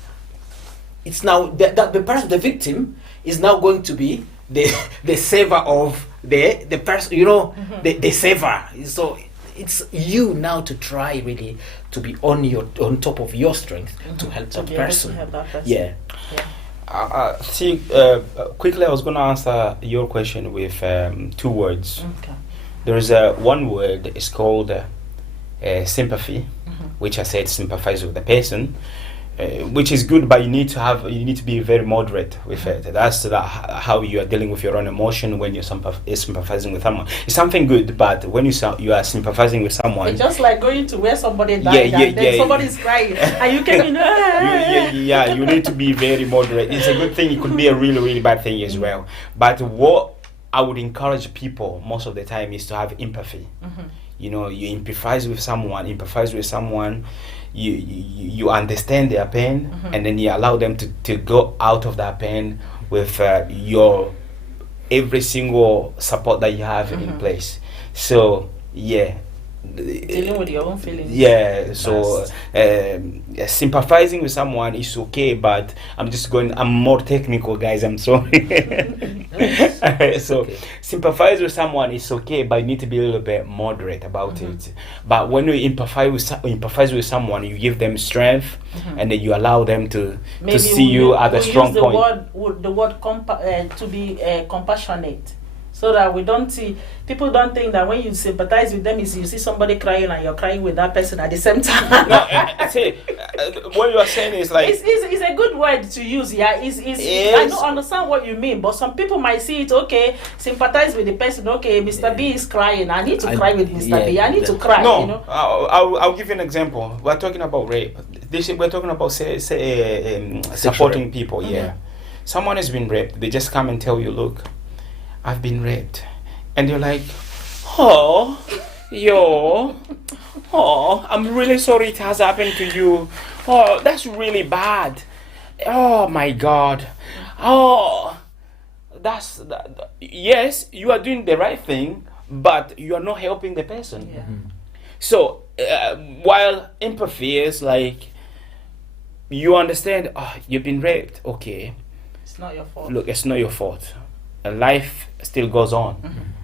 It's now the victim is now going to be the saver of the person, the saver. So it's you now to try really to be on top of your strength to help that person. Quickly, I was going to answer your question with two words. Okay. There is one word. It's called sympathy, which I said sympathize with the person, which is good, but you need to be very moderate with it. That's how you are dealing with your own emotion when you're sympathizing with someone. It's something good, but when you are sympathizing with someone, it's just like going to where somebody died and then somebody's crying and you can you need to be very moderate. It's a good thing. It could be a really, really bad thing as well. But what I would encourage people most of the time is to have empathy. You empathize with someone, you understand their pain, and then you allow them to go out of that pain with your every single support that you have in place. So dealing with your own feelings. So sympathizing with someone is okay, but I'm more technical, guys, I'm sorry. Sympathize with someone is okay, but you need to be a little bit moderate about it. But when you empathize with someone, you give them strength, and then you allow them to see you at a strong point. The word to be compassionate. So that people don't think that when you sympathize with them, is you see somebody crying and you're crying with that person at the same time. No, what you are saying is like it's a good word to use. Yeah, I don't understand what you mean, but some people might see it. Okay, sympathize with the person. Okay, Mr. B is crying. I need to cry with Mr. B. I need to cry. No, you know? I'll give you an example. We're talking about rape. We're talking about supporting people. Yeah, someone has been raped. They just come and tell you, look, I've been raped, and you're like, oh, I'm really sorry it has happened to you. Oh, that's really bad. Oh my God. Oh, yes, you are doing the right thing, but you are not helping the person. Yeah. So while empathy is like, you understand, you've been raped, okay, It's not your fault. look, it's not your fault. Life still goes on.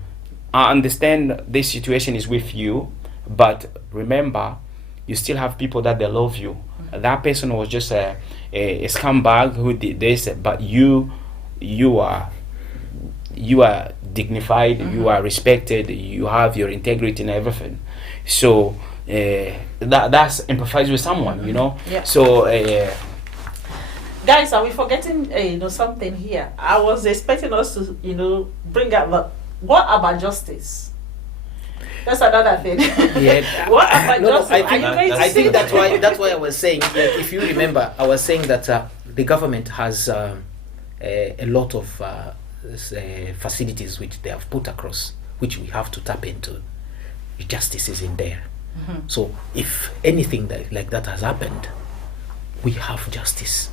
I understand this situation is with you, but remember, you still have people that they love you. That person was just a scumbag who did this, but you are dignified, you are respected, you have your integrity and everything. So that's empathize with someone, you know. Yeah. So Guys, are we forgetting something here? I was expecting us to bring up what about justice? That's another thing. Yeah. What about justice? I think that's why I was saying, like, if you remember, I was saying that the government has a lot of facilities which they have put across, which we have to tap into. Justice is in there. So if anything like that has happened, we have justice.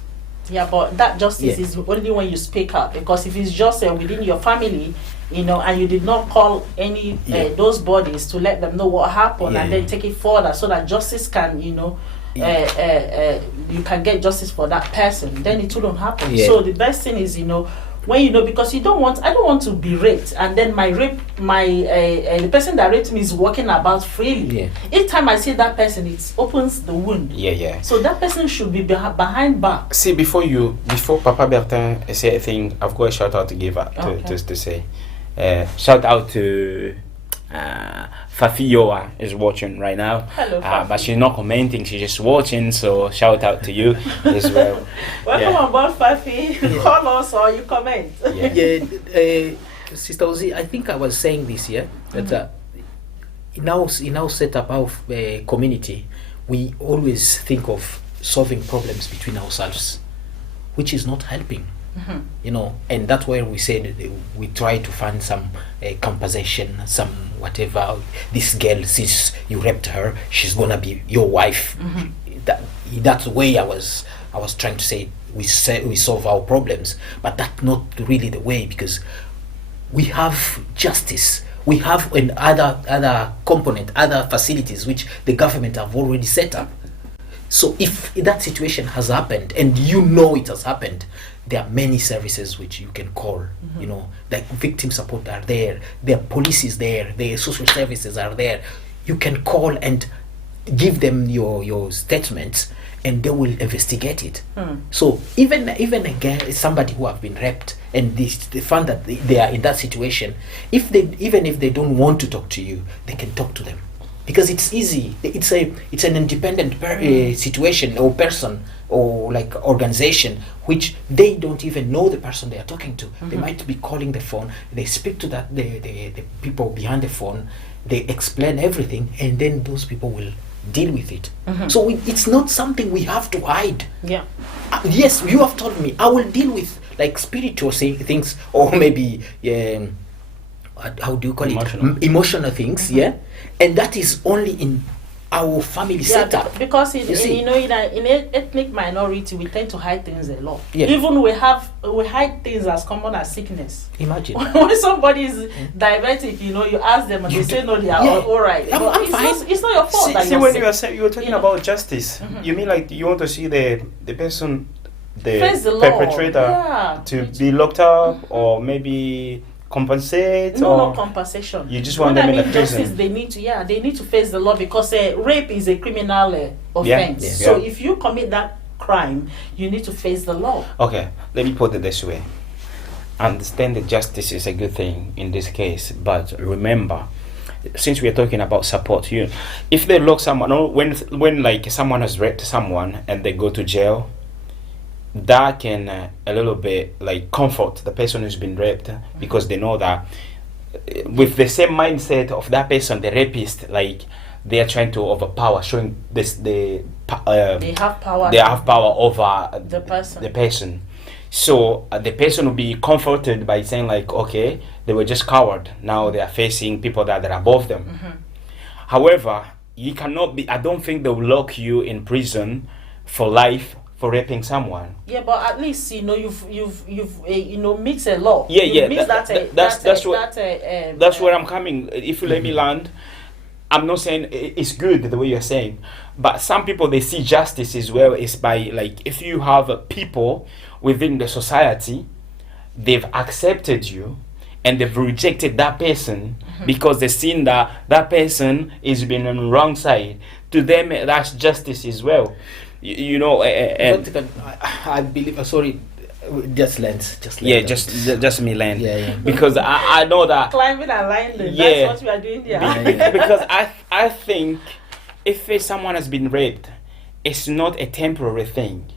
Yeah, but that justice is only when you speak up, because if it's just within your family, and you did not call any those bodies to let them know what happened and then take it further so that justice can, you can get justice for that person, then it wouldn't happen. So the best thing is, when because I don't want to be raped, and then the person that raped me is walking about freely. Each time I see that person, it opens the wound. So that person should be behind bars. See, before Papa Bertin say a thing, I've got a shout out to give up to say. Shout out to Fafi Yoa is watching right now. Hello, Fafi. But she's not commenting, she's just watching, so shout out to you as well. Welcome on board, Fafi. Call us or you comment. Sister Ozzy, I think I was saying this that in our setup of community, we always think of solving problems between ourselves, which is not helping. And that's where we said we try to find some compensation, some whatever. This girl, since you raped her, she's gonna be your wife. That's the way I was trying to say we solve our problems, but that's not really the way, because we have justice. We have other component, other facilities which the government have already set up. So if that situation has happened and it has happened, there are many services which you can call. Like victim support are there, police is there, the social services are there. You can call and give them your statements, and they will investigate it. So even again, somebody who have been raped and they find that they are in that situation, even if they don't want to talk to you, they can talk to them. Because it's easy. It's an independent situation or person or like organization which they don't even know the person they are talking to. They might be calling the phone. They speak to the people behind the phone. They explain everything, and then those people will deal with it. So it's not something we have to hide. Yes, you have told me I will deal with like spiritual things, or maybe how do you call it, emotional things, and that is only in our family setup. Because in ethnic minority, we tend to hide things a lot. Yeah. Even we hide things as common as sickness. Imagine when somebody is diabetic, you ask them and they say no, they are all right. I'm fine. It's not your fault. See, when you were talking about justice, you mean like you want to see the person, the perpetrator, to be locked up, or maybe compensate? No compensation. You just want them in a prison. Justice, they need to face the law, because rape is a criminal offense. So if you commit that crime, you need to face the law. Okay, let me put it this way. Understand that justice is a good thing in this case, but remember, since we are talking about support, if they lock someone, or when like someone has raped someone and they go to jail, that can a little bit like comfort the person who's been raped, because they know that with the same mindset of that person, the rapist, like they are trying to overpower, showing this they have power. They have power over the person. The person. So the person will be comforted by saying like, okay, they were just coward. Now they are facing people that are above them. However, you cannot be. I don't think they will lock you in prison for life for raping someone. Yeah, but at least you've mixed a law. Yeah. That's where I'm coming. If you let me land, I'm not saying it's good the way you're saying, but some people, they see justice as well is by like, if you have people within the society, they've accepted you and they've rejected that person because they've seen that person is been on the wrong side. To them, that's justice as well. I believe. Sorry, just land. Yeah, just me land. Yeah. Because I know that climbing and landing. Yeah. That's what we are doing there. Because I think if someone has been raped, it's not a temporary thing.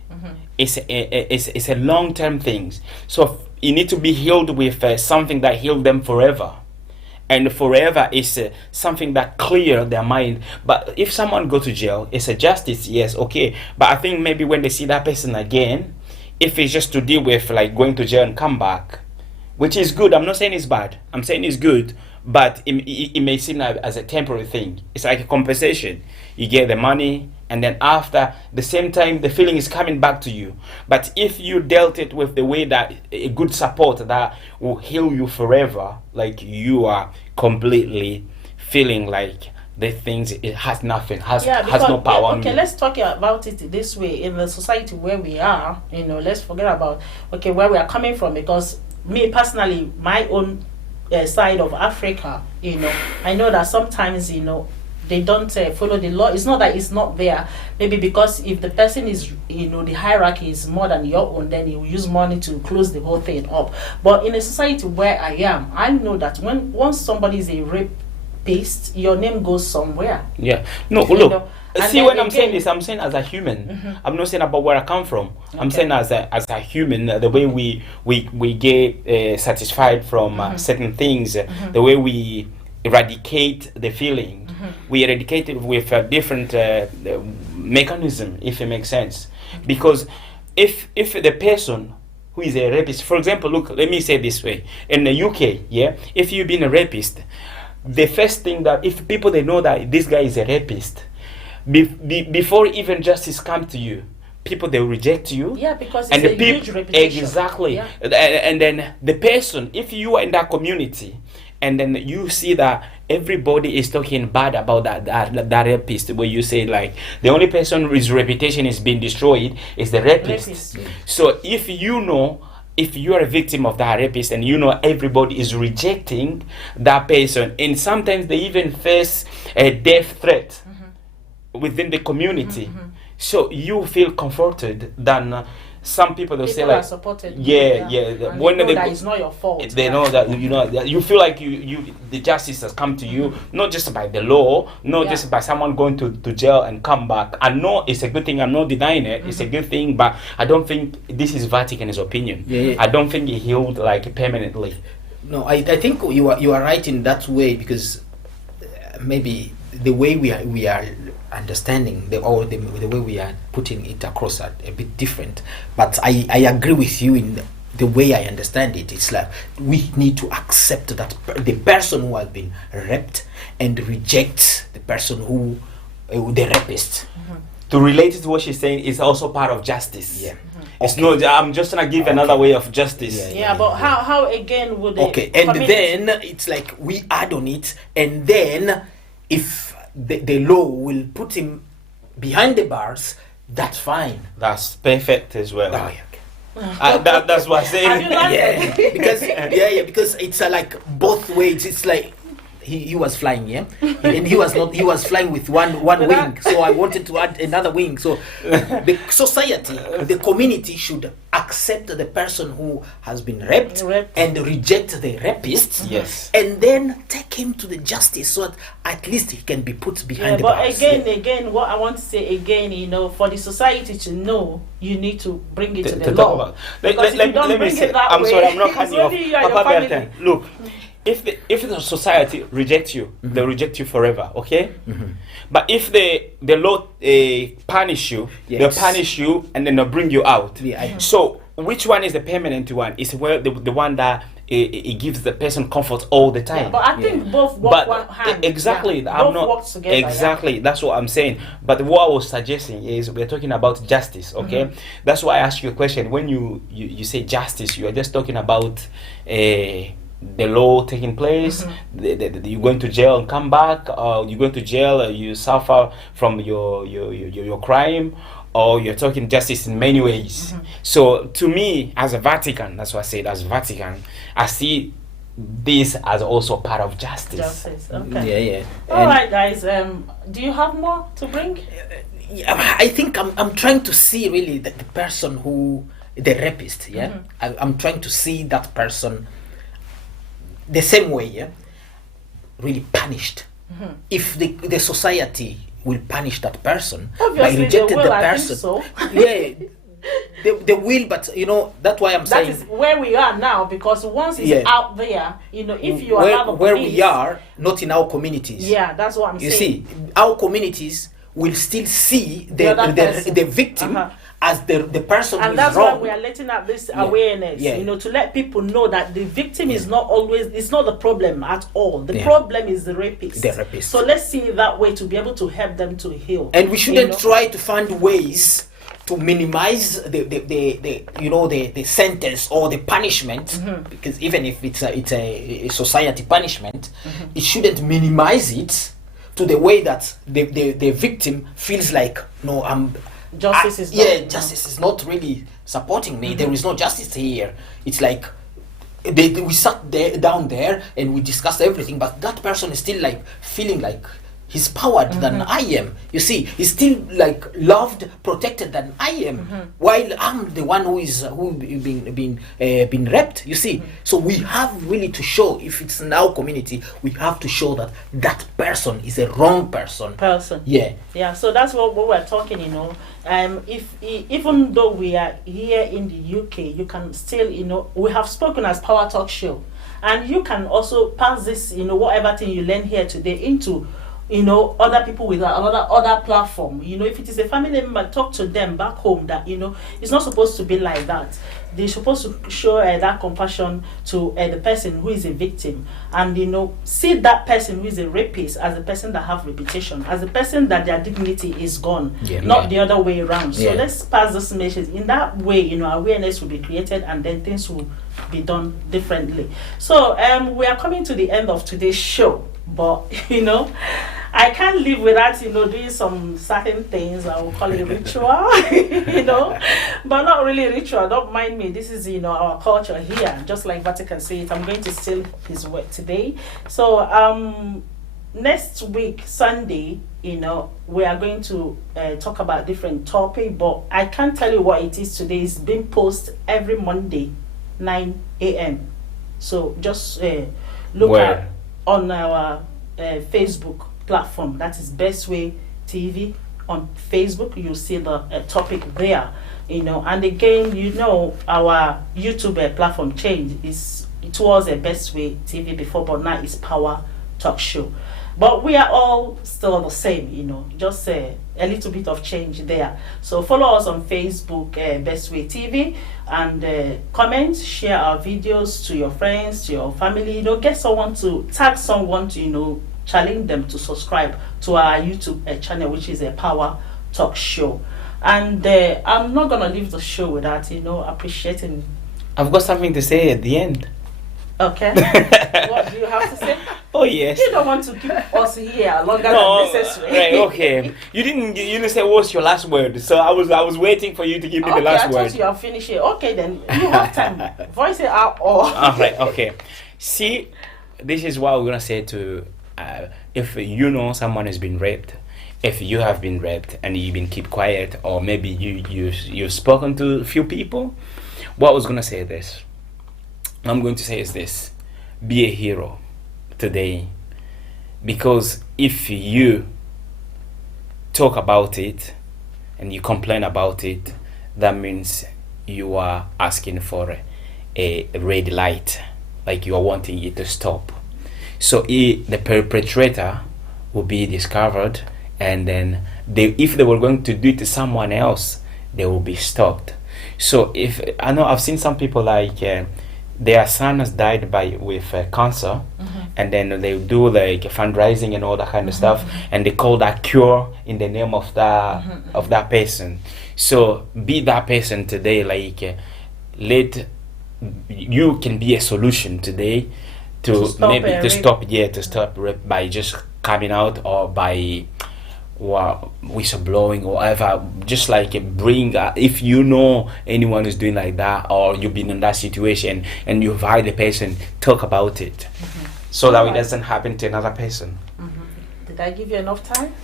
It's a long-term thing. So you need to be healed with something that healed them forever. And forever is something that clear their mind. But if someone go to jail, it's a justice, yes, okay. But I think maybe when they see that person again, if it's just to deal with like going to jail and come back, which is good. I'm not saying it's bad. I'm saying it's good. But it may seem like as a temporary thing. It's like a compensation. You get the money, and then after the same time the feeling is coming back to you. But if you dealt it with the way that a good support that will heal you forever, like you are completely feeling like the things, it has nothing, has no power on you. Okay, let's talk about it this way. In the society where we are, let's forget about where we are coming from, because me personally, my own side of Africa, I know that sometimes they don't follow the law. It's not that it's not there. Maybe because if the person is, the hierarchy is more than your own, then you use money to close the whole thing up. But in a society where I am, I know that once somebody is a rapist, your name goes somewhere. Yeah. No, look. See, when I'm saying this, I'm saying as a human. I'm not saying about where I come from. I'm saying as a human, the way we get satisfied from certain things, the way we eradicate the feeling. We eradicate it with a different mechanism, if it makes sense. Because if the person who is a rapist, for example, look, let me say this way. In the UK, if you've been a rapist, the first thing that, if people, they know that this guy is a rapist, before even justice comes to you, people, they will reject you. Yeah, because it's a huge reputation. Exactly. Yeah. And then the person, if you are in that community, and then you see that everybody is talking bad about that rapist, where you say like the only person whose reputation is being destroyed is the rapist. So if you are a victim of that rapist, and everybody is rejecting that person, and sometimes they even face a death threat within the community, so you feel comforted than some people, they'll say like, supported when they that it's not your fault. They know that that you feel like the justice has come to you, not just by the law, not just by someone going to jail and come back. I know it's a good thing. I'm not denying it. It's a good thing, but I don't think this is Vatican's opinion. I don't think he healed like permanently. No, I think you are right in that way, because maybe the way we are understanding the way we are putting it across are a bit different, but I agree with you in the way I understand it. It's like we need to accept that the person who has been raped and reject the person who the rapist. To relate it to what she's saying is also part of justice. It's not. I'm just gonna give another way of justice. But how again would they and then it's like we add on it, and then if the law will put him behind the bars, that's fine. That's perfect as well. That's what I'm saying. Because it's like both ways. It's like he was flying, yeah, and he was flying with one wing. So I wanted to add another wing. So the society, the community should accept the person who has been raped and reject the rapist. Yes. And then take him to the justice so that at least he can be put behind the bars. But again, what I want to say again, for the society to know, you need to bring it to the law. Let me say, I'm sorry, I'm not cutting you off. Papa Bertin, look, if the society rejects you, they reject you forever, okay? But if the law punish you, they'll punish you and then they'll bring you out. So which one is the permanent one? Is where the one that it gives the person comfort all the time. But I think both work one hand. Exactly. Both work together. Exactly. That's what I'm saying. But what I was suggesting is we're talking about justice. Okay. That's why I asked you a question. When you say justice, you are just talking about the law taking place. You going to jail and come back, or you going to jail, you suffer from your crime. Or you're talking justice in many ways. So to me, as a Vatican, that's what I said, as Vatican, I see this as also part of justice. Justice, okay. Yeah. All right, guys. Do you have more to bring? I think I'm trying to see really the person who, the rapist, yeah? I'm trying to see that person the same way, yeah? Really punished. If the society will punish that person. Obviously, by rejecting the person. So. Yeah, they will, but that's why I'm saying that is where we are now, because once it's out there, if you allow the police, where we are, not in our communities. Yeah, that's what I'm saying. You see, our communities will still see the victim as the person who is wrong. And that's why we are letting out this awareness, to let people know that the victim is not always, it's not the problem at all. The problem is the rapist. The rapist. So let's see it that way to be able to help them to heal. And we shouldn't try to find ways to minimize the sentence or the punishment, because even if it's a society punishment, it shouldn't minimize it to the way that the victim feels like, no, justice is not really supporting me. There is no justice here. It's like we sat down there and we discussed everything, but that person is still like feeling like he's powered than I am. You see, he's still like loved, protected than I am, while I'm the one who been raped. You see, so we have really to show, if it's in our community, we have to show that person is a wrong person. Yeah. So that's what we're talking. Even though we are here in the UK, you can still, we have spoken as Power Talk Show, and you can also pass this, whatever thing you learn here today into other people with other platform. If it is a family member, talk to them back home that it's not supposed to be like that. They're supposed to show that compassion to the person who is a victim, and see that person who is a rapist as a person that have reputation, as a person that their dignity is gone, not the other way around. So let's pass this message in that way. Awareness will be created, and then things will be done differently. So we are coming to the end of today's show, but I can't live without doing some certain things. I will call it ritual, but not really ritual. Don't mind me. This is our culture here. Just like Vatican says, I'm going to steal his word today. So next week Sunday, we are going to talk about different topic, but I can't tell you what it is today. It's being posted every Monday, 9 a.m. So just look at on our Facebook platform, that is Best Way TV on Facebook. You'll see the topic there, and again, our YouTube platform changed. It was a Best Way TV before, but now it's Power Talk Show. But we are all still the same, just a little bit of change there. So follow us on Facebook, Best Way TV, and comment, share our videos to your friends, to your family. Get someone to tag someone to challenge them to subscribe to our YouTube channel, which is a Power Talk Show. And I'm not gonna leave the show without appreciating. I've got something to say at the end. Okay. What do you have to say? Oh yes. You don't want to keep us here longer than necessary. Right, okay. You didn't say what's your last word, so I was waiting for you to give me the last word. I thought you have finished it. Okay, then you have time. Voice it out or Alright, okay. See, this is what we're gonna say to if you know someone has been raped, if you have been raped and you've been keep quiet, or maybe you've spoken to a few people. What I was gonna say this. I'm going to say is this: be a hero today, because if you talk about it and you complain about it, that means you are asking for a red light, like you are wanting it to stop. So the perpetrator will be discovered, and then if they were going to do it to someone else, they will be stopped. So if I know, I've seen some people like their son has died with cancer, and then they do like fundraising and all that kind of stuff, and they call that cure in the name of that person. So be that person today, like you can be a solution today to stop rape by just coming out, or by whistleblowing or whatever. Just like bring if you know anyone is doing like that, or you've been in that situation and you've hired the person, talk about it, so that it doesn't happen to another person. Did I give you enough time?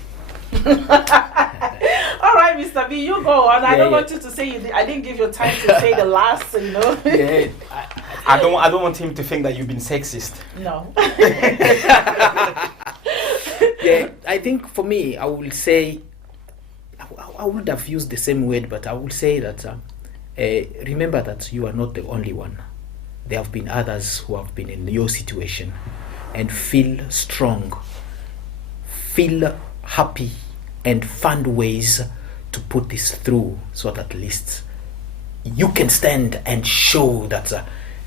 All right, Mr. B, you go on. I don't want you to say I didn't give you time to say the last, you know. I don't want him to think that you've been sexist. No. I think for me, I will say, I would have used the same word, but I will say that remember that you are not the only one. There have been others who have been in your situation, and feel strong, feel happy, and find ways to put this through, so that at least you can stand and show that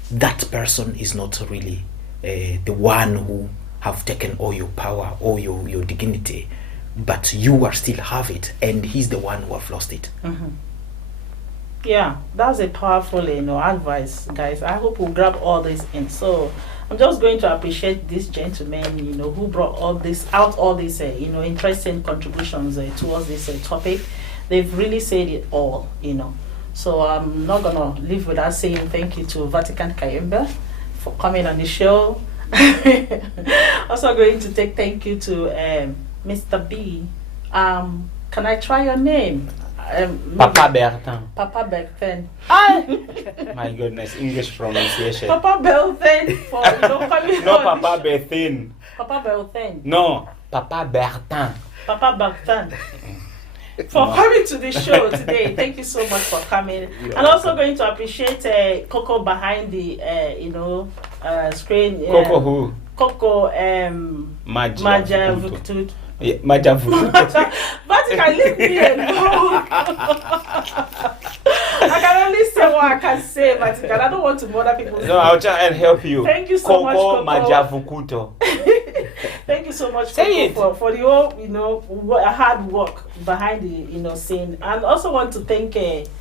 that person is not really the one who have taken all your power, all your dignity, but you are still have it, and he's the one who have lost it. Yeah, that's a powerful advice, guys. I hope we'll grab all this in. So I'm just going to appreciate these gentlemen, who brought all these interesting contributions towards this topic. They've really said it all, So I'm not gonna leave without saying thank you to Vatican Kayemba for coming on the show. Also going to take thank you to Mr. B. Can I try your name? Papa Bertin. Papa Bertin. My goodness, English pronunciation. Papa Bertin for coming No, on Papa Bertin. Papa Bertin. No, Papa Bertin. Papa Bertin. For coming to the show today. Thank you so much for coming. And also going to appreciate Coco behind the screen. Coco who? Coco Maja Vuktut. Yeah, Maja Vuktut. Vatican, leave me alone. I can only say what I can say, Vatican. I don't want to bother people. No, I'll try and help you. Thank you so much, Coco. Maja Vukuto. Thank you so much, Say Coco, for the whole, hard work behind the, scene. And also want to thank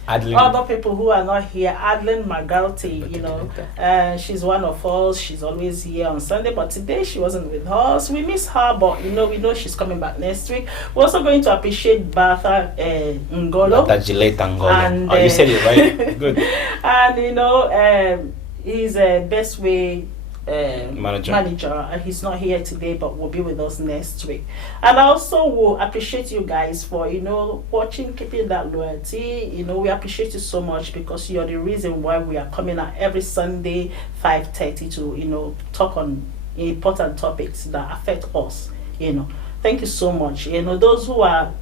other people who are not here. Adeline Magalti, she's one of us. She's always here on Sunday, but today she wasn't with us. We miss her, but we know she's coming back next week. We're also going to appreciate Bertha Ngolo. Bertha Gillette Ngolo. And, you said it right. Good. And he's Best Way manager, and he's not here today, but will be with us next week. And I also will appreciate you guys for watching, keeping that loyalty. We appreciate you so much, because you're the reason why we are coming out every Sunday 5:30 to talk on important topics that affect us. Thank you so much. Those who are,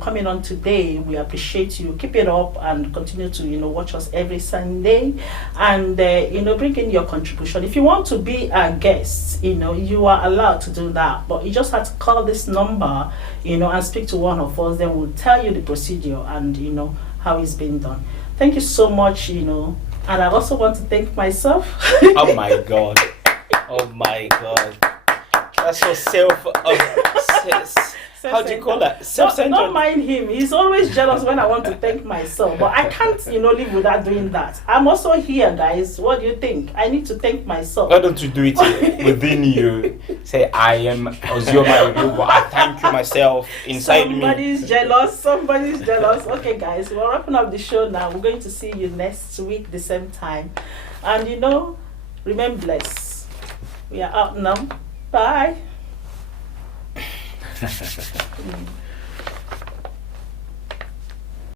coming on today, we appreciate you. Keep it up and continue to, watch us every Sunday, and, bring in your contribution. If you want to be a guest, you are allowed to do that, but you just have to call this number, and speak to one of us. Then we'll tell you the procedure and, how it's been done. Thank you so much, and I also want to thank myself. Oh my God. Oh my God. That's so how do you call that? Self-centered. Don't mind him. He's always jealous when I want to thank myself. But I can't, live without doing that. I'm also here, guys. What do you think? I need to thank myself. Why don't you do it within you? Say, I am Ozioma Ugo. I thank you myself inside Somebody's jealous. Somebody's jealous. Okay, guys. We're wrapping up the show now. We're going to see you next week, the same time. And, remain blessed. We are out now. Bye.